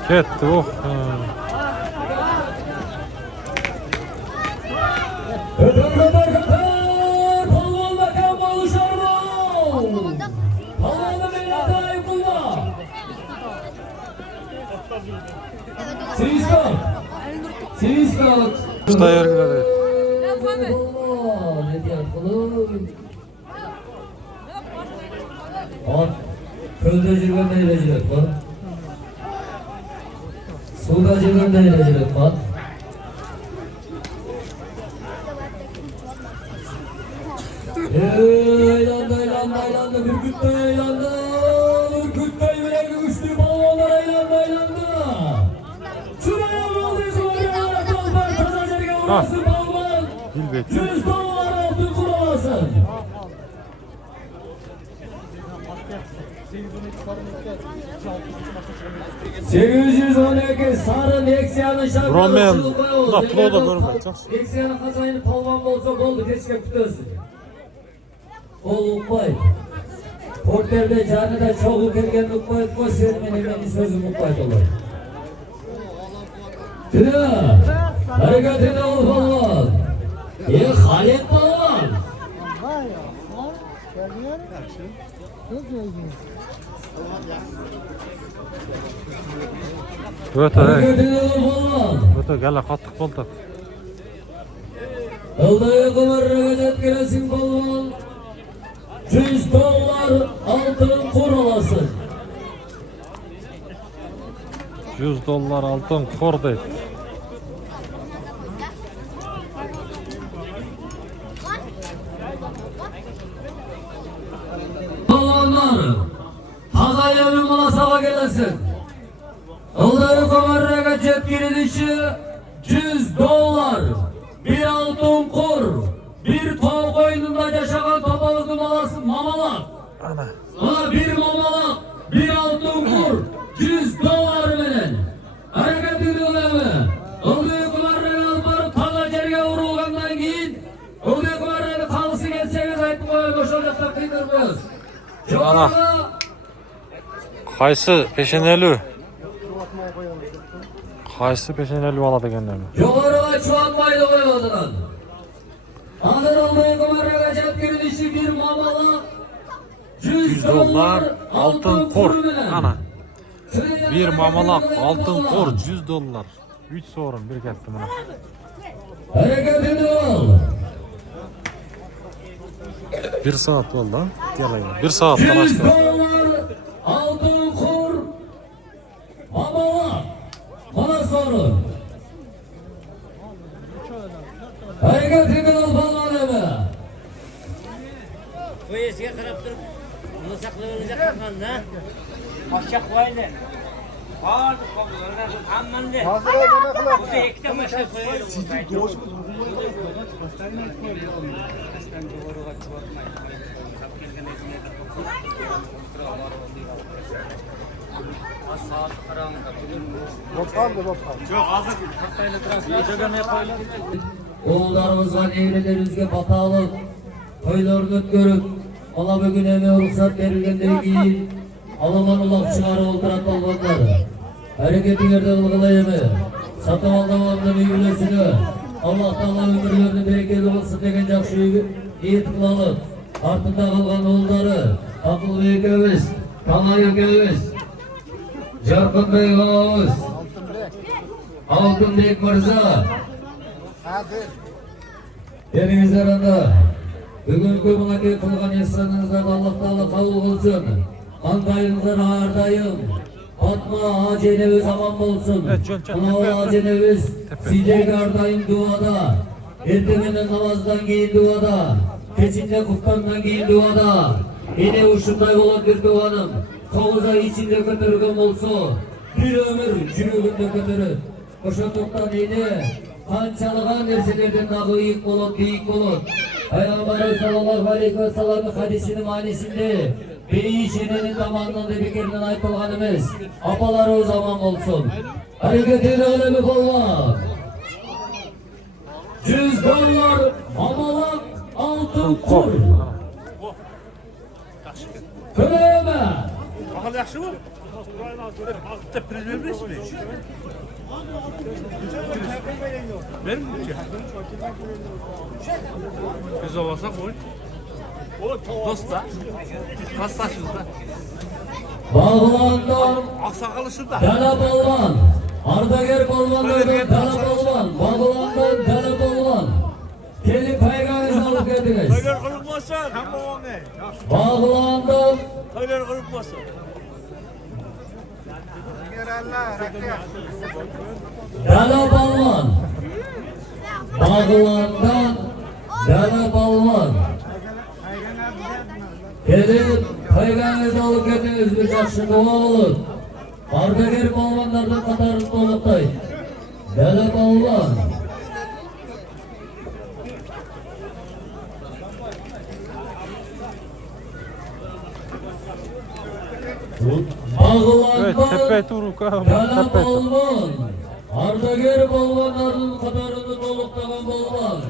Ketdi o. Götür. Balvan bakan balışar mı? Balvanı milletayı bulma. Sistok. Usta yergiledi. Ne diyor kılım? At. Kölde jirgen neylecilik var? Suda jirgen neylecilik var? Eylandı, Bürküt'te eylandı. Bürküt'te yüreği güçlü balonlar eylandı. Şuraya vurdu, şuraya kalbar, tazacırga vurmasın balon. 100 dolar altın kuralasın. 812 sarı Lexia'nın şarkı Roman, da pulu da görmeyeceğiz. Lexia'nın kazayını palvan bolsa oldu, keşke tutuyorsun. Ol Ukbay. Porterde canıda çok ukerken Ukbay koy senin benim sözüm Ukbay olur. Tüne, hareketine ol balvan. Halit balvan. Hareketine ol balvan. Öte gel qattiq bo'ldi. Ildayı kıvırı gecet giresin balvan. 100 dolar altın kur olasın. 100 dolar altın kor deydi. Balvanlar, Hazaya bir malasava gelesin. Ildayı kıvırı gecet girilişi 100 dolar. Bir altın kur. Bir tavuk oyununda yaşayan topağızın malası mamalak. Ona bir mamalak, bir altın kur, 100 dolar veren. Hareket ediyorlar mı? Olduğu kumarları alıp taza cerge vurulgandan keyin olduğu kumarları kalısı gelseniz aytып koyun, boşalacaklar kıydırmıyoruz. Joğarıga Qaysi pesheneli? Qaysi pesheneli oladi ekanlarmi? Joğarıga çuvatmaydı koyuyordular. Adır olmayı kumarına cep girilişi bir mamala 100 dolar altın kur. Ana. Bir mamalak altın kor 100 dolar. 3 sorun bir ketdi mana. Hareketini ol. 1 saat oldu. Gelay. 1 saatdan 100 aştı. dolar altın kur. Mamala. Bana sorun. Hareketini ol baloneme. Bu eskiye qarab turib, buni saqlaganlar qolganda, boshqa qo'yinglar. Bor, hammani. Hazır ol nima qilib? O'zi ikkita mashina qo'yaylik. Oğullarımızdan evlilerimizge batalık, toylarını görüp, ala bugün emeğe ruhsat verilgenden keyin alaman ulak çıkarı oldurat balvanlar. Hareketinlerde ılgılayımı, satın aldığımın üyülesini, Allah Teala ömürlerini bereketli olsun degen jakşı niyet kılalım. Артында қалған ұлдары, Ақылбек Әуес, Таңайық Әуес, Жарқынбек Ağız, Алтынбек Мырза. Denizler anda, бүгінгі мұнake қылған ihsanınızdan Allah Teala kabul kılsın. Mangayınızdan ağırdayım. Fatma Aceneviz aman olsun. Kınalı Aceneviz, Sidek ağırdayım duada. Erteminin namazdan keyin duada. Keçince kutlandan keyin duada. Yine uşunday olan bir duanım. 9 ay içinde götürgen olsa, bir ömür cürüğünde götürür. Oşunduktan yine kançalıgan nerselerden dağı büyük olur, büyük olur. Peygamber sallallahu aleyhi ve sellem'in hadisinin manisinde Beyi şenenin zamanında bir kerinden aytılganımız. Apaları o zaman olsun. Hareketiyle önemi olma. 100 dolar amalak altın kur. Kırıma. Bakalım yaxşı mı? Hazırda priz vermiş mi? Ben mi? Biz olmasak oy. Dosta. Nasıl taşıyoruz da? Bağlandan Aksakalı şurada. Dana Balvan. Ardager Balvanlardan Dana Balvan. Bağlandan Dana Balvan. Gelin peygamberimizi alıp geldiniz. Hayır kırılmasın. Hem babam ne? Bağlandan Hayır kırılmasın. Dana Balvan. Bağlandan Dana Balvan. Gelin peygamberimizi alıp geldiniz. Bir yakşı dua olun. Ardager Balvanlardan kadarını doluktayın. Dana Balvan. Evet, tepe turuk ha. Dana Tepe. Balvan. Ardager balvanlarının kadarını doluklanan balvan.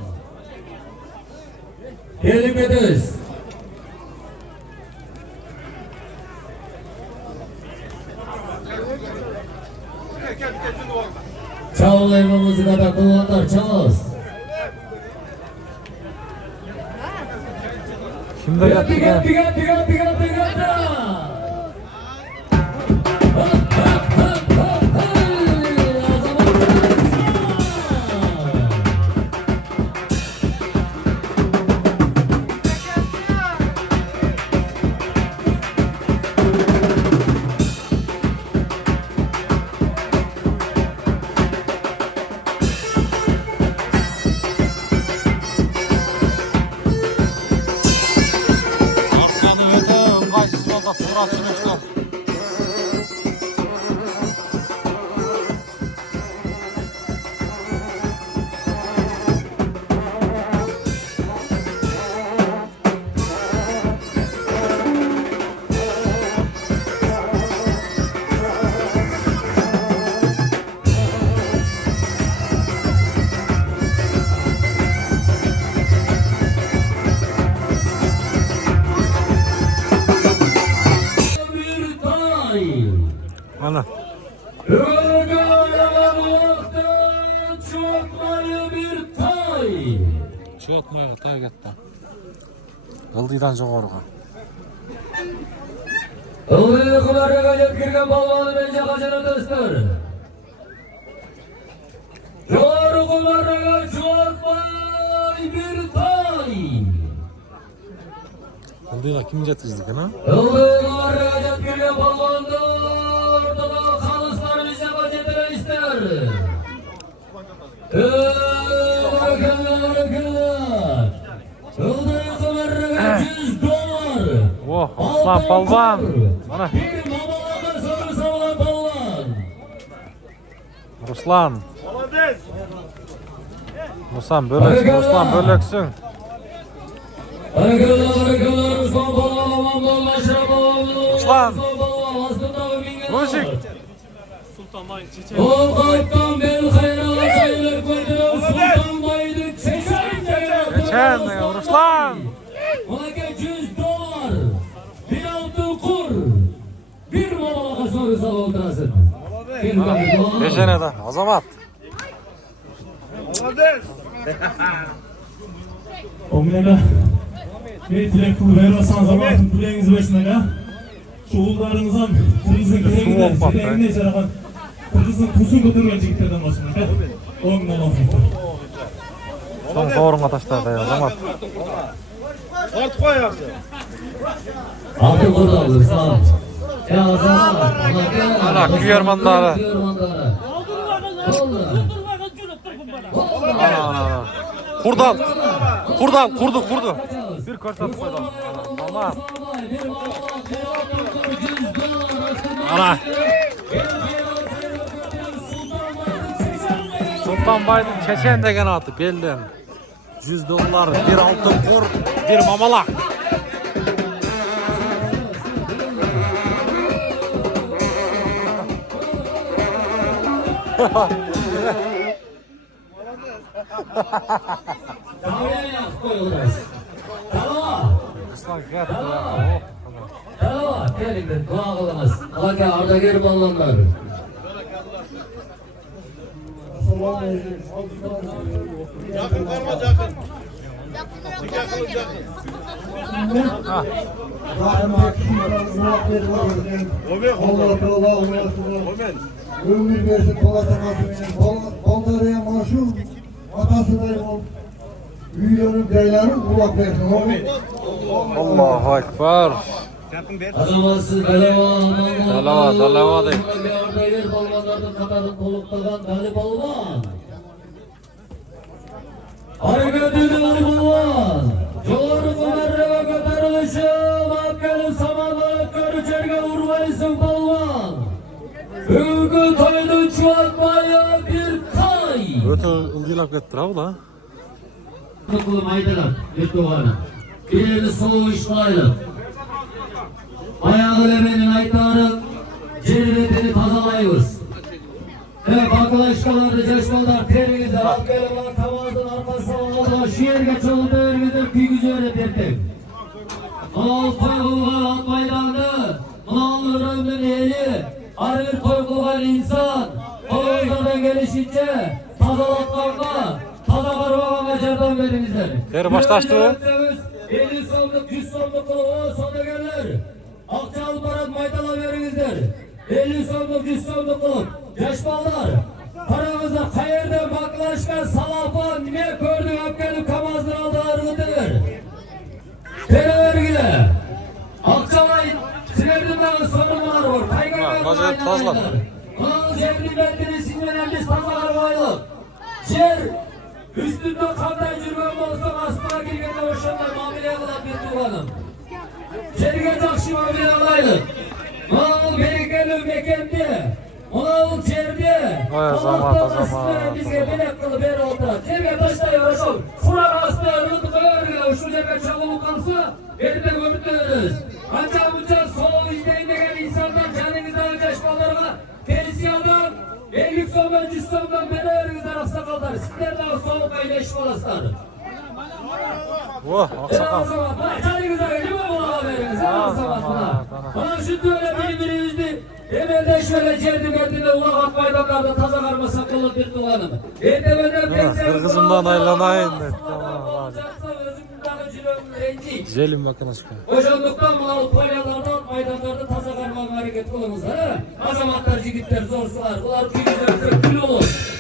Gelin ediniz. Çağlayma muzikada duvarlar çağız. Şimdi getirgen. Akşamı öte kaysız oldu. Turat sürüştü. Bir tay. Ana. Örgülemen vakti çokmayı bir tay. Çoğutmaya tay gitti. Kıldıydan жоғарыға. Uykulara gelip girgen balvanı bence kaçırır dostlar. Yorgulara çokmay bir tay. Kıldıyға kim жеткізді ha? Uykulara gelip girgen balvanı ortada kalıslar bize kaçırır ister. Barakallah. Uykulara 100 dolar. Oh, Osman Palvan. Ana. Bir mamalaka soru savulan balvan. Ruslan. Молодец. Ruslan bölöksün, Ruslan bölöksün. Barakallah, Ruslan balvan, aman balvan, aşağı balvan, Ruslan. balvan, aslında bingen Rusik. Sultan Bayın çiçeği. O kayıttan bel hayran sayılır koydular, Sultan Bayı'dı Geçen Ruslan. Ona 100 dolar, bir altın kur, bir mamalaka soru savuldurasın. Geçene de Azamat. Молодец. Omlega bir tilek kulu veriyorsan zamanın dileğiniz başına. Şoğullarınızdan Kırgız'ın kereğinden çileğinde içeren Kırgız'ın kusun götürgen çiğitlerden başına. Oğlum Allah'ım. Son doğruna taşlarda ya Azamat. Artık koy abi. Altın burada olursan. Ya zaman. Ana kuyarmanları. Ana. Kurdan. Kurdu. bir korsat koydum. Tamam. Ana. Sultanbay'ın Çeçen degen atı belden. $100, bir altın kur, bir mamalak. Tamam, gelin dua kılınız. Allah'a ardagir balonlar. Yakın karma yakın. Ömür versin Polat'a maşum atasıdayım büyüyorum beylerim kulak versin. Allahu Ekber. Azamatsız belava. Belava de. Ardagir balonlardan kadarın toluklagan Dali Balvan. Hareketli Dali Balvan. Yoğurdu merreve götürülüşü. Makkelin samanlık görücerge vurmayısın Balvan. Bugün toyunu çoğaltmaya bir kay. Öte ıldılap gettir abi la. Tukulum aydılar bir duvarı. Birini soğuk işlayla. Ayağı lemenin aytarı cirvetini tazalayıyoruz. Ve bakılaşkalarda coşmalar terinize halklarına tamazın arkasına Allah şu yerge çoldu önümüzde büyücü öğretirdik. Al toyluğa at meydanı, al ömrün eli, arır toyluğa insan, Oğuzlardan gelişince tazalatlarla, taza karmağına cerdan verimizler. Yeri başlaştı. 50 sonluk, 100 sonluk o sonuna gelir. Akçalı parat maydala verinizler. 50 sonluk, 100 sonluk yaşmalar. Paramızda kayırda baklaşkan salapan ne gördük Akkel'in kamazını aldı argıdır. Tere vergile. Akçalay Siverdinden sorunlar var. Kaygan Vaziyet fazla. Onun cevri bendini sinmeden biz tazalar varlık. Cer üstünde kandan cürgüm olsa aslına girgende hoşlanlar muameleye kadar bir tuğlanım. Cerge takşi muameleye kadarlık. Onun berekeli mekemde. Onun çerde. Allah'tan aslında bizge belek kılı beri oturar. Cerge taşla yaraşım. Kurar aslı örgütü örgütü. Şu cerge çabuk kalsa elinde görüntülürüz. Ancak bunca solu izleyin gelen insanlar canınızı alcaşmalarına perisiyadan 50 sondan 100 sondan beri örgütü arasında kaldılar. Sizler daha soğuk ayleşme olasılar. Oh, aksakal. Canınızı öyle mi buna veriniz? Bana şu böyle birbirimizdi. Emelden şöyle cerdim ettiğinde ulak at meydanlarda taza karma sakılı bir duvarım. Kırgızımdan aylanayın. Tamam. Güzelim bakın aşkım. Hocamlıktan mı palyalardan meydanlarda taza karma hareket kılınız ha? Azamatlar, jigitler, zorsular. Bunlar külüzörse kül olur.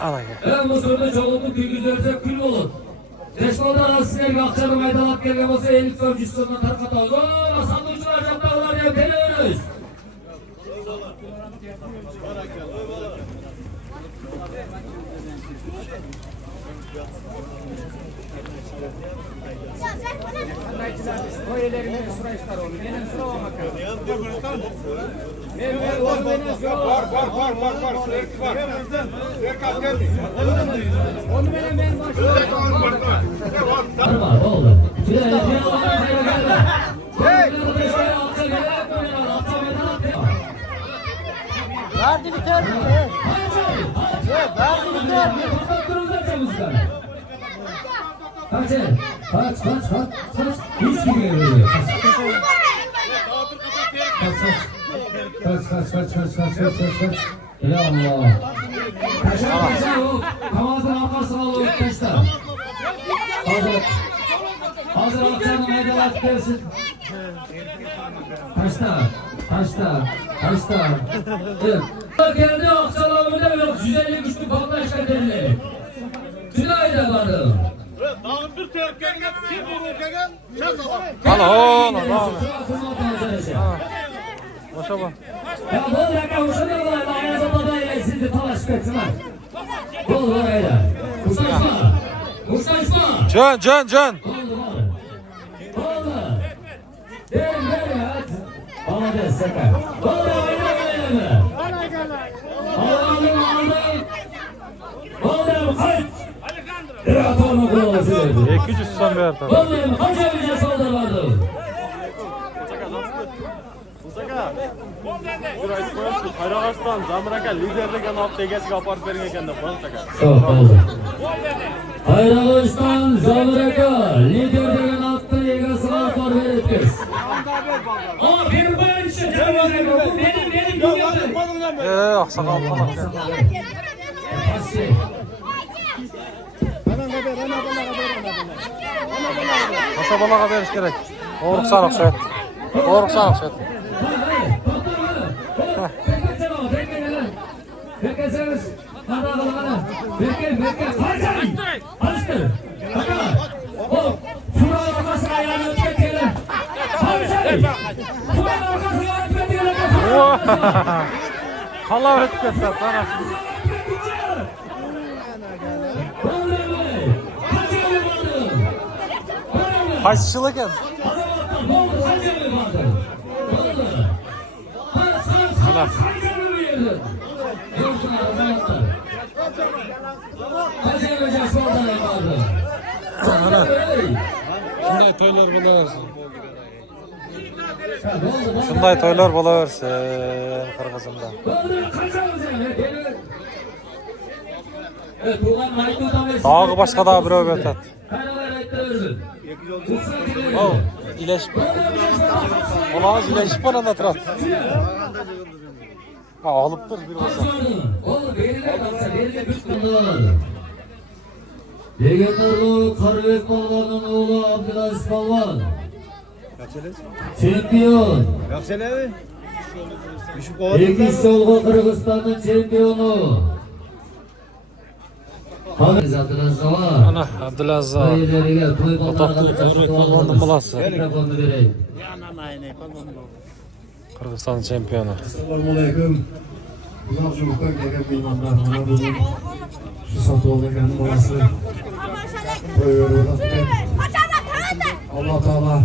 Ana gel. En Mısır'da çoğunluklu külüzörse kül olur. Reşmaldan aslında bir akçalı meydanat gelgen olsa 50 son 100 sonuna tarkatağız. Ooo sandıkçılar çaptalar diye geliyoruz. Var oğlum. Verdi biter mi? Verdi biter mi? Kaç. Hiç gibi görüyor. Kaç. Ya Allah. Kaçar o. Kamazın arkasına alıp taşlar. Hazır akşamın meydalat gelsin. Taşlar. Evet. Geldi akşamında yok. 150 güçlü patlaşka denileri. Tülay'da vardı. Dağın bir tehlikeli kim vururken Alo. Başa bak. Ya bu dakika hoşuna kadar ayazata da eğlensin talaş betsinler. Bol var öyle. Uçlaşma. Can. Oldu var. Молодец, Сака. Alejandro. 200 son verdi. Oğlum kaça bir solda vardı. Bir aytib qo'yasiz, Qayrag'aston Zamir aka liderlik olib tegasiga olib borib bergan ekanda, Quvonch aka. Sağ olun. Qayrag'aston Zamir aka lider degan otni egasiga olib borib beribmiz. Aa, benim bayan işte. Benim. Oqsoqol falan. Asa balaga berish kerak. O'riq sariq shet. O'riq sariq shet. Bekeseniz, hadi bakalım. Beke. Alıştır. O, Furan arkasına ayağını ötmetiyle. Alıştır. Furan arkasına ötmetiyle. Qala o'tib ketdi, sana. Qaysi yil ekan? Ana. Shunday to'ylar bo'laversin. Shunday to'ylar bo'laversin Qirg'izistonda. Dog'i boshqada birov o'tadi. Oh, ilashib. Olamaz ilashib qoladi atrof. Ha, olib tur bir bo'lsa. Legendarlı Karabek Balvan'ın oğlu Abdülaziz Balvan. Şampiyon. İki yolga Kırgızistan'ın şampiyonu. Abdülaziz var. Ana Abdülaziz. To'ylariga, to'y Otoqni Karabek Balvanning bolasi. Mikrofonni beray. Qirg'iziston chempioni. Assalomu alaykum. Uzoq yurtdan kelgan mehmonlar, mana bugun shu Sotvoldining bolasi to'y o'tdi. Alloh taolo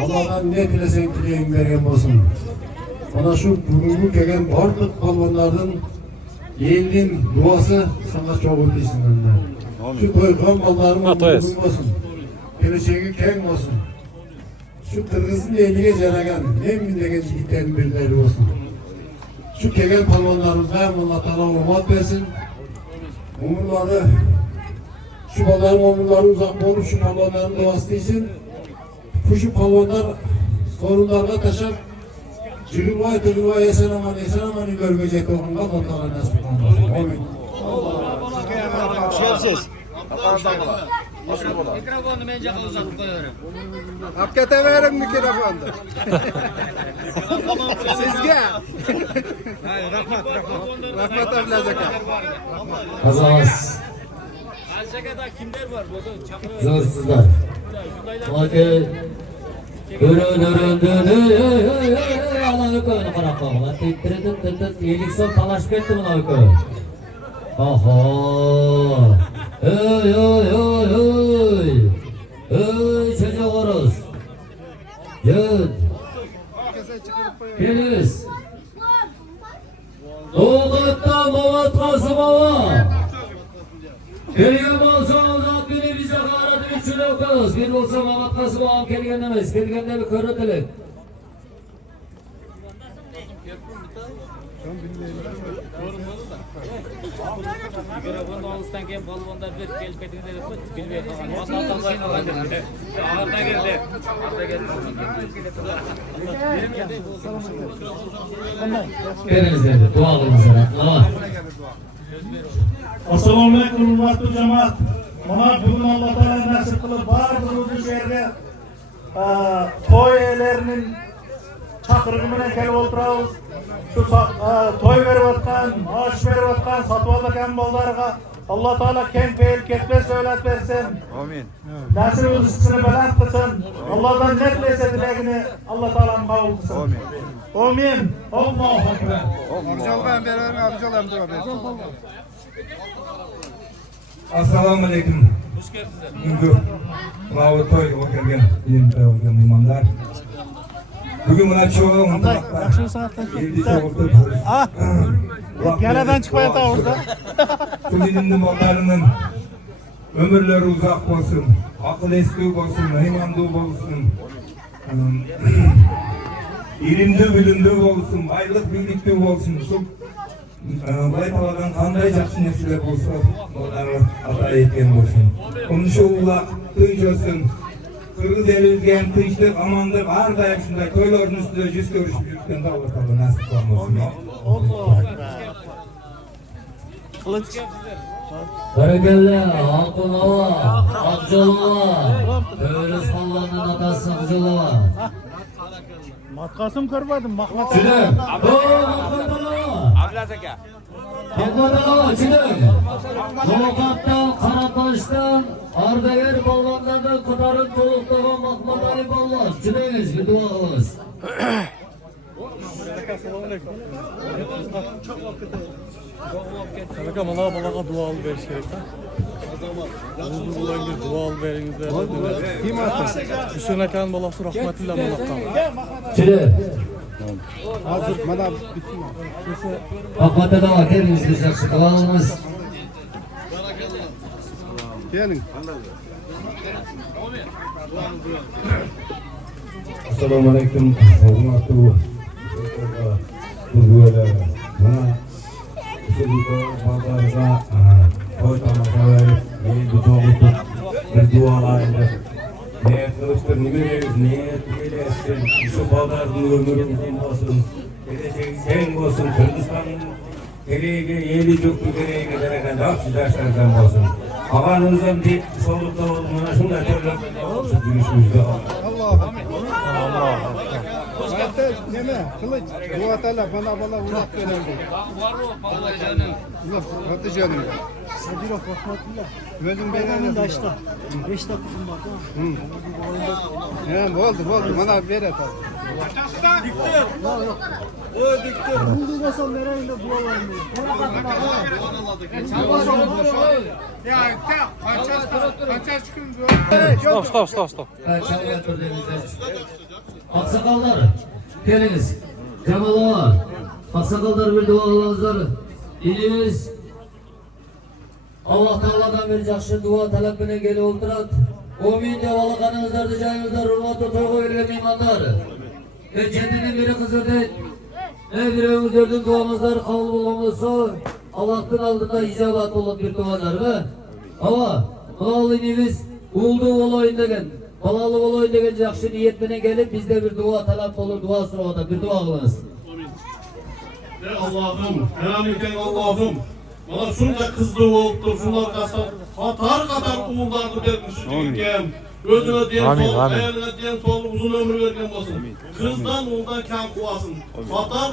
Allohdan ne tilasang tilaying bergan bo'lsin. Mana shu bugungi kelgan barliq polvonlarning elning duosi sana çok o'tsin. Şu to'y qolganlarim bo'lsin. Kelajagi keng bo'lsin. Şu Kırgız'ın eliga jaragan, men degan yigitlarning birlari bo'lsin. Şu kelgan polvonlarimizga Alloh taolo umid bersin. Umurlari şu bolalarning umurlari uzoq bo'lib, şu polvonlarning duosi deysin. Şu polvonlar sorunlarga tashab Cülüvay esen aman görmeyecek oğlumda Alloh taolo nasip etsin. Amin. Şersiz. Mikrofonni men yoqqa uzatib qo'yaverim. Olib ketavering mikrofonni. Sizga. Rahmat Abdulaziz aka. Kazanız. Qarshagada kimlar bor? Bo'lsa chaqirib. Zorsuzlar. Hadi. Dönün. Allah'ı koyunu qarab qo'yinglar. Tittiritib, Elikson talashib ketdi buni koy. Oho. Ey çocuğlarız. Yön. Geliz. Doğukattan Mavat Kasımova. Kelgen bolsanız at beni bize qaradı üçün o'qimiz. Bir bo'lsa Mavat Kasımova kelgan emas, kelganda bir ko'radilik. Mikrofonni olishdan keyin polvonlar bir kelib ketganda deb bilmay qolgan. Ahirda keldi. Beringizlar, duo qilingizlar. Alloh. Assalomu alaykum hurmatli jamoat. Mana bugun Alloh taolo nasib qilib barimizni shu yerga to'ylarning chaqirig'i bilan kelib o'tiramiz. Şu toy veriyotgan, osh veriyotgan Sotvoldi akam bolalarga Alloh taolo keng fe'l ketmay davlat bersin. Amin. Nasib rizqini baland qilsin. Allohdan ne tilasa dilagini Alloh taolo qabul qilsin. Amin. Amin. Allohu akbar. Abdullah beraver, Abdullah beraver. Assalomu alaykum. Xush kelibsizlar. Bugungi to'y o'tkazgan mehmonlar. Bugün buna çoğu unutmakta. Geldi çoğuldu. Yaradan çıkmaya da orada. Şu bizim onlarının ömürleri uzak olsun. Akıl eski olsun, imanlı olsun. İlimli bilimli olsun, aylık birlikte olsun. Şu baytalardan kanday жақсы нәрселер болса, onları ата etken olsun. Onun şu ulak tınç olsun. Kırgız elizgen tınçlık, amanlık, ardayım şunday toyların üstüne yüz görüşüp yürükken de Allah'a nasip olsun. Berekelle, Akınova, Akçolova, Öğrüz Hallan'ın atası Akçolova. Matkasım kırmadım. Mahmat. Çilek, Akmadalova. Akmadalova, Çilek. Tokat'tan, Karataş'tan, Ardager balvanlardan Kıdar'ın tolukluğu Mahmut Ali balvan. Çileğiz, bir duamız. Kanka balaga dua alıp veriş gerek ha. Bu bulanlar dua alıp veriniz derler. Kim attı? Hüseyin Akan balası rahmetli Allah'tan. Çilek. Hazır bana bitti. Akmadalova, kendimiz bir жақсы kılavuz. Gelin. Assalamualaikum warahmatullahi wabarakatuh. Mana sebuah pazarda toy tamaka verip berdoa laindir. Niyet kılıçtır, niyet eylesin. Şu pazardın ömrü uzun olsun. Geleceği sen olsun. Kırgızstan'ın gereği, yeri çoktu gereği derken hapsi derslerden olsun. Havanızdan bir solukta olmana şundan törlük görüşümüzde Allah'ım. Neme? Kılıç. Bu atala bana uzak verildi. Var mı Patlıcan'ın? Yok, Patlıcan'ın. Sadir of rahmetullah. Gözüm benim taşta. 5 dakika var. He, oldu. Bana ver et abi. O diktör. Bu nasıl nereye dua vermiyor? Ya, kaçar çıkın. Stop. Aksakallar, geliniz. Cemalova, aksakallar bir dua alınızlar. İyiniz. Allah Teala'dan bir жақсы dua talebine geli oldurat. Omin diye valakanınızlar, diyeceğinizler, hurmatlı toyga gelgen meymanlar. Kendinin biri kızırdı. Ne bireyimizlerden duamızlar kabul olmamızsa Allah'ın aldığında icabat olup bir dualar mı? Ama Allah'ınız uldu olayın degen, balalı olayın degen жақсы niyetine gelip bizde bir dua talep olur, dua sorada bir dua kılınız. Allah'ım, helaliken Allah'ım. Bana şunda kızdı oldu, şunlar kasar. Katar uğurlardı vermiş diyeceğim. Gözüne diyen sol, ayağına diyen sol uzun ömür vergen olsun. Kızdan uğurdan kan kuvasın.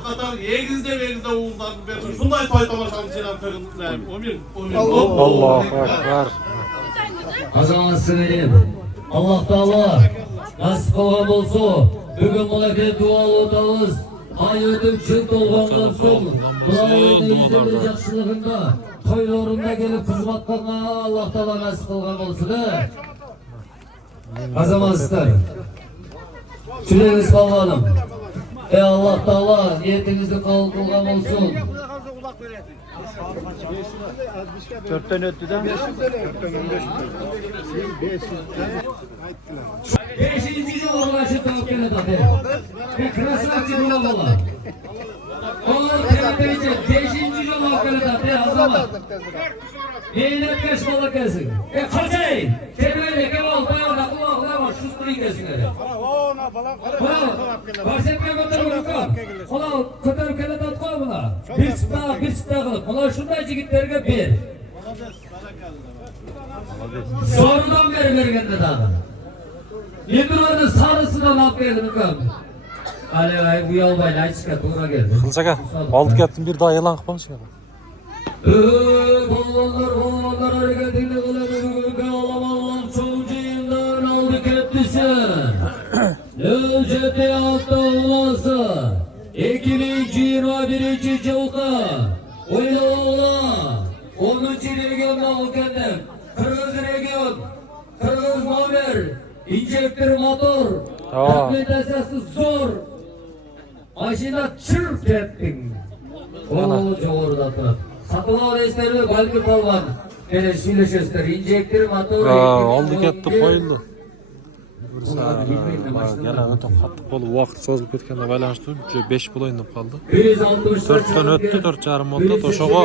Katar yegizde uğurlardı versin. Şunday toy tamaşanı çiğnem kırıntılayım. Allahu Ekber. Kazanması benim. Allah Teala nasip olan olsun. Bugün molekül dualı otağız. Ay ödüm çık dolgandan soň Bulanın yüzünün жақсылығында toylarında gelip kızmatkana Allah Teala nasip kılgan olsun he. Kazanmazlar. Çüleğiniz kalganım. Ey Allah Teala niyetinizi kabul kılgan olsun. 4'ten öttü de. 5. yıl uğraşı tavuk geldi abi. Bir krasavçı bulan ola. O temizleyici 5. yıl uğraşı geldi abi. Hazırma. Eğilip kaç balık gelsin. Kaçayın. Temizleyici kemal bayağına kulağına var. Şu sürüyü gelsin öyle. Bahsetmeye götürün bakalım. Ola kötü kellet at koy buna. Bir çıta kılıp. Ola şunday jigitlerge bir. Sonradan beri vergende daha. Yediröğünün sarısından alıp geldim bakalım. Ali bu yalbayla hiç çıkartıma geldi. Kılçaka, aldık yattım bir daha yalan kıpam şey. Bollanlar hareketini kıladı. Alamallah çocuğundan aldı kettisin. Lüceti altta olmasa 2021 yılda Oyla 10. regionda olkendim. Kırgız region, Kırgız nomer, injektor motor, dokumentasyası zor, Maşina çırp ettin. Oo çoğurda tur. Satılan reisleri balgı kalvan. Beni söyleşesler. İnjektir motoru. Aldı ketdi qo'yildi. Yana o'ta qattiq bo'lib vaqt cho'zilib ketganda baylanishdi. 5 bo'l o'ynab qoldi. 4dan o'tdi, 4,5 bo'ldi. To'shog'i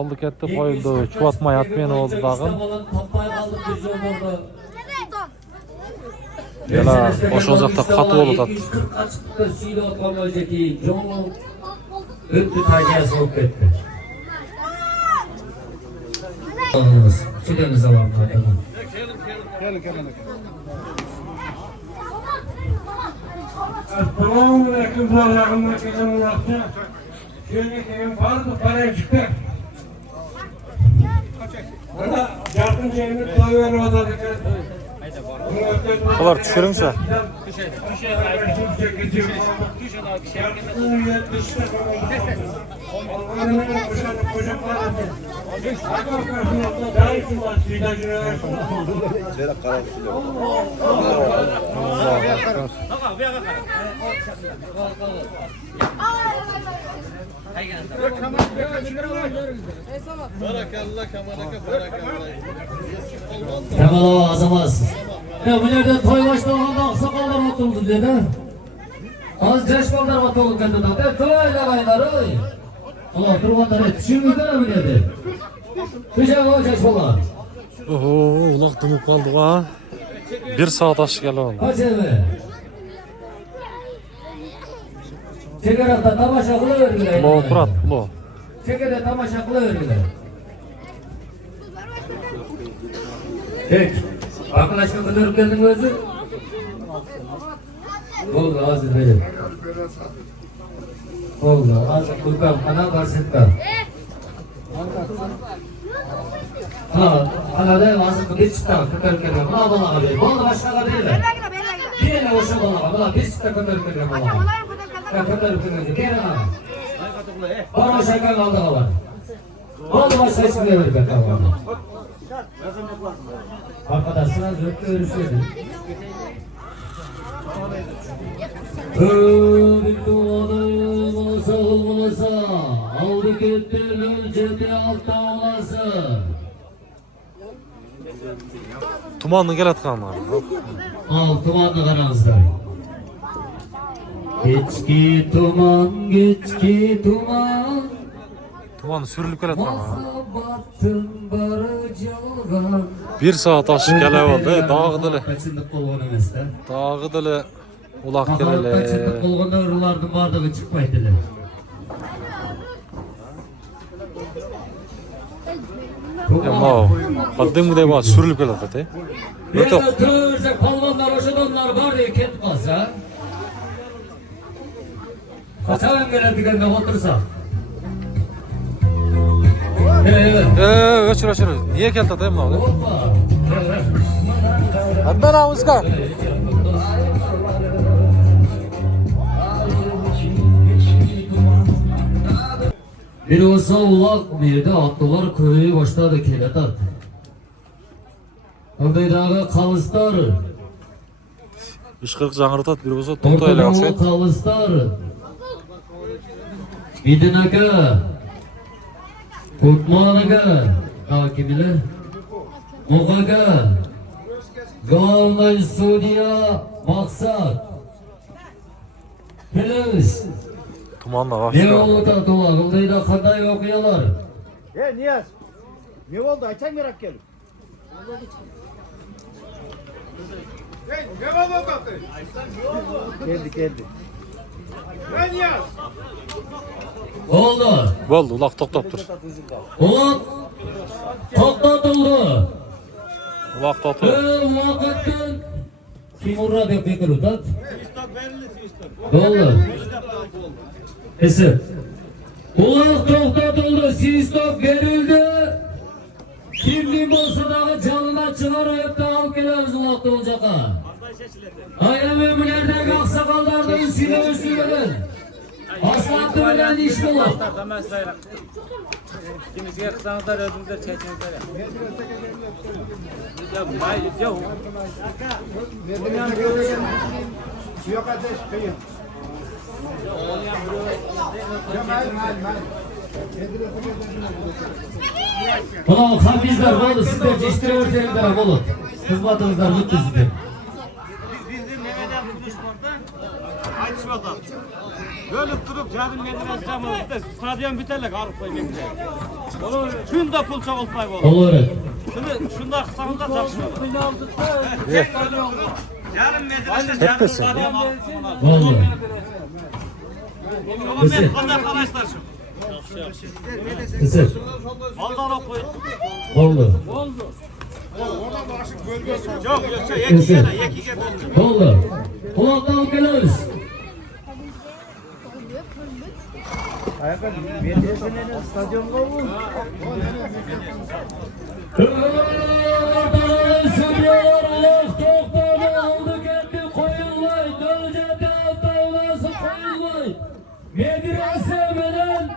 oldi ketdi qo'yildi. Chuvatmay atmay oldi dag'in. Yana o'sha uzoqda qattiq bo'lib o'tadi. 140 qachqiqda suyla otgan o'zaki jon o'tdi tajasi olib ketdi. Chidamiz zamonda. Assalomu alaykum zo'rlarimiz kelganlarga. Shunga keyin barcha para chiqdi. Mana yaqin joyni to'ylar o'tadi ekan. Ular tushiringchi. Kamal azamat. Ya bu yerden toy başlanğanda aksakallar atıldı dedi. Az yaş ballar atıldı kendine. De toyla baylar oy. Allah durmanlar et. Düşünmüzden mi dedi? Düşen o yaş ballar. Oho, uloq dunib qoldi va 1 soat oshib keldi. Kaç evi? Çekerata tamaşa kılıverdiler. Lo turat, lo. Çekerde tamaşa kılıverdiler. Peki. Arkadaşlar kıdırıp geldin özü. Oldu azı benim. Oldu azı kurkam kana bahsettim. Ha, ana da azı kıdır çıktı kıdırıp geldin. Buna bana abi. Oldu başka değil mi? Birine hoşa bana. Bana bir çıktı kıdırıp geldin bana. Kıdırıp geldin. Birine ha. Bana hoşa kaldı var. Oldu başka çıktı geldin bana. Arkadaşlar zöpte örüşüyordu. Öğretmenim olsa olmasa, aldı gitti ölçede altta olası. Tumanni kelayotganlar. Al tumanni qarangizlar. Kechki tuman. Tumanni surilib kelayotgan. Muhabbatim bari jalg'an. 1 soat oshib kelaverdi. Dog'dili. Qachonda qolgan emasda. Dog'dili uloq Qachonda keladi. qolganda ularning bardigi chiqmaydilar. Ammo qaddimday bor surilib keladi. O'ta tursa polvonlar o'shadanlar bor ketib qolsa. Qachon keladigan o'tirsa. O'chir. Niye keldi deyman ular? Addan avuzga. Bir olsa ulak mıydı? Atlılar köyü başladı keletat. Ondaydağı kalıstar. 340 жаңыртат, bir болса тоқтайлы Ortadoğu ақсайды. kalıstar. Midinaka. Kurtmanaga. Takibiler. Muğaga. Galay Sudiya. Maksat. Filiz. Tumanla Ne başlıyor. oldu da dolar? Ondayda kanday okuyorlar. Niyaz. Ne oldu? Açan merak geldim. Geldi. Oldu. Bo'ldi, uloq to'xtab tur. Ulan to'xtatıldı. Uloq to'xtab. Vakıtın kim uğra deb bekir utat? Oldu. Esi. Ulan to'xtatıldı. Sistop verildi. Kimlik olsa dağı canına çıkarıp da al kelemiz uloqda olacaqa. Aynen müminlerdeki aksakallarda üstüne üstüne. Aslatı bilen iş bulur. Kimisiga qilsangizlar o'zingizlar chaychangizlar. Ya mayli, yo'q. Ulan hafizler oldu, sizler çeşitliyorsanızlar olun. Hizmetinizler mutlu sizler. Bölüp durup cadım nedeniz camımızda stadyon biterlik arıp koymayınca. Şunda pul çoğultmay olur. Olur. Şunda kısamda çalışmıyor. Yarın medrese Hep desin. Oldu. Ben kandak arkadaşlar şu. Kısır. Aldan okuyun. Oldu. Yok yok Kısır. iki bölüm. Oldu. Kulaktan geliyoruz. Medrese bilen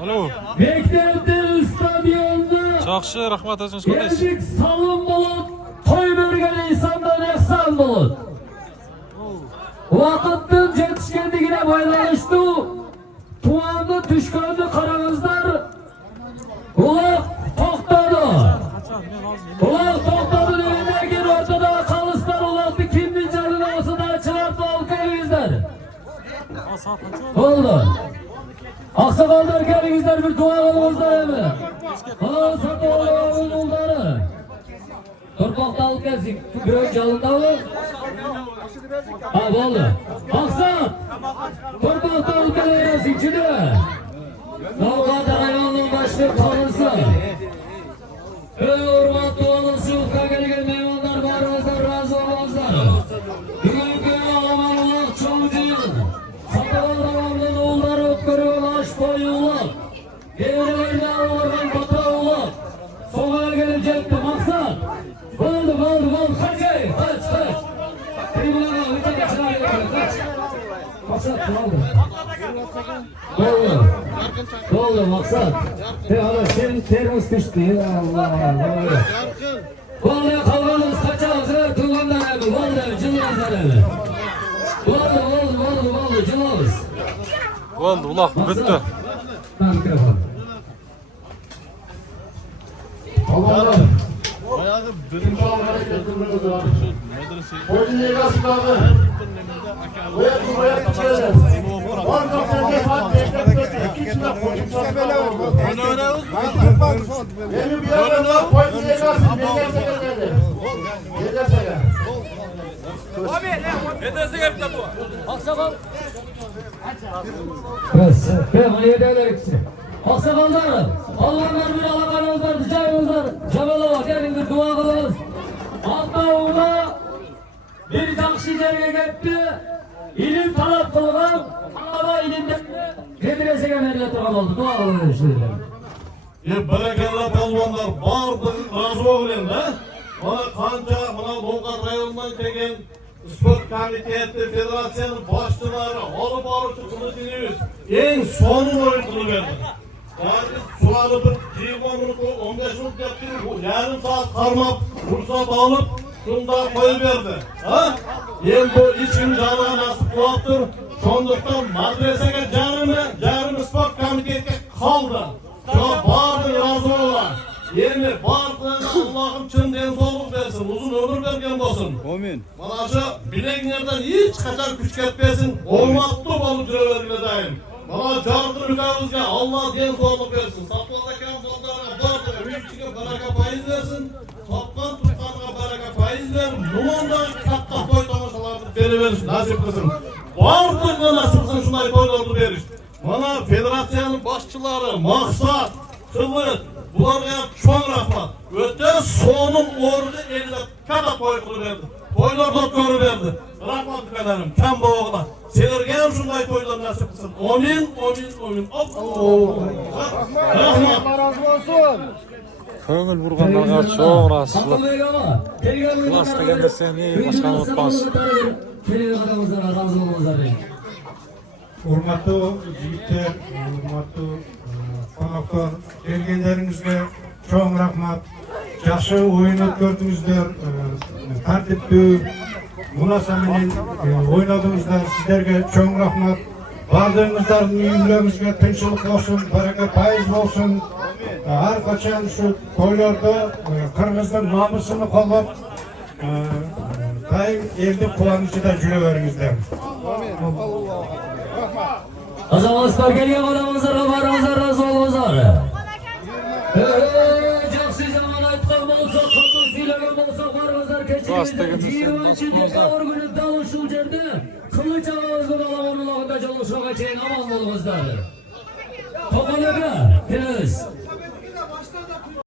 Alo. Mektepte stadyonda Жақсы, рахмат өзіңіз қандайсыз? geldik salın bulut toy bergen insandan ehsan bulut Vakıttın yetişkenligine baylanıştı Tuğanlı düşkönlü karanızlar Ulak tohtadı Ulak tohtadı düğündeki ortada kalıslar Ulaktı kimin canını olsa da çılarttı halkayızlar Oldu Aksakallar gelinizler bir dua kılınızlar hemen Hala satı oğlanın oğulları Torpakta alıp gelsin Göğün calında mı? Ha oldu Aksat Torpakta alıp gelsin şimdi Kavgada hayvanlığın başlığı kalınsa Hürmat duanız yufka gelgen meyvanlar varınızlar razı olmazlar Bugünkü ağlaman ulak çoğucuyun Sakal davamlının oğulları öpkürü baş boyu ulak Devrelerine ağlardan bata ulak Sokağa gelecekti maksat Oldu kaç Tribuna kal bir tane çınar yapıyor kaç Maksat Oldu maksat hala senin termos pişti Allah Vallahi kavganız kaçağız Tuğlandan abi vallahi cılığız abi Oldu cılığız Oldu, ulaq bitti. Ben mikrofon Allah'ım. Bütün bağları götürmemiz var. Koyun yegasıları. Boyatı içeri. Orada sende saat bekletmesi. İki içine koyun çalışmalar oldu. Benim bir yanımda koyun yegası. Medreseye geldi. Medreseye. Ben yeterler ikisi. Aksakallar, Allah'lar bir alakanızlar, dışarınızlar, Cebelova gelin bir dua kılınız. Hatta ona bir takşicerine gitti, ilim talep kılgan, ama ilimden medreseye merle turgan oldu, dua kılınız işte. Bereketli palvanlar bardı razı olun ha. Bana kanca, bana Longat rayonundan kelgen sport komiteti, federasyonun başçıları, alıp arıcı kılıcınız en sonun oyuncunu verdi. Yani suları bir 15 minut yaptırıp yarım saat karmap, ruhsat alıp şunda koyuverdi. Ha? En bu için canına nasip kulaktır. Şonduktan medresege canımı sport komitetiga kaldı. Şu bardı razı olar. Yeni bardığına Allah'ım çın densoluk versin, uzun ömür vergen olsun. Amin. Bana şu bilenlerden hiç kaçar güç ketmesin, olmakta olup duruvergine daim. Bana cargı ülkemizge Allah densoluk versin. Sapladaki amsallarına bardı, ülküge baraka payız versin. Topkan tutkanına baraka payız ver, numandan katta toy tamaşalarını veriversin, nasip kılsın. Bardığına nasip kılsın şunları toylarını veriş. Bana federasyonun başçıları, maksat, kılıç, bularga çok rahmat. Öte sonun orada eline kada toy kılıverdi. Toylarda görüverdi. Rahmat efendim, kam boğula. Selergem şunday toylar nasip kılsın. Amin. Rahmat. Көңіл бұрғандарға чоң разышылық. Класс дегенде сен не başkanı unutmazsın. Hurmatlı yiğitler, hurmatlı konaklar, gelgenleringizge çoğun rahmat. Yaxşı oyun ötkürdünüzler, tertipli, munasaminin oynadığınızlar, sizlerge çoğun rahmat. Vardığınızların üyümlerimizge tinçilik olsun, bereket payız olsun. Her kaçan şu toylarda Kırgız'ın namusunu kollap, daim eldi kullanıcı da jüleveringizler. Azamazlar geliyor adamızlar, varımızlar, razı olmazlar. Жақсы жаман айтқан болса, құтты сөйлеген болса, барыңыздар кешіріңіздер. 20 декабрь күні дәл ушул жерде Кылыч ағамыздың аламан улағында жолығушуға чейин аман болыңыздар. Тоқалаға, келіңіз.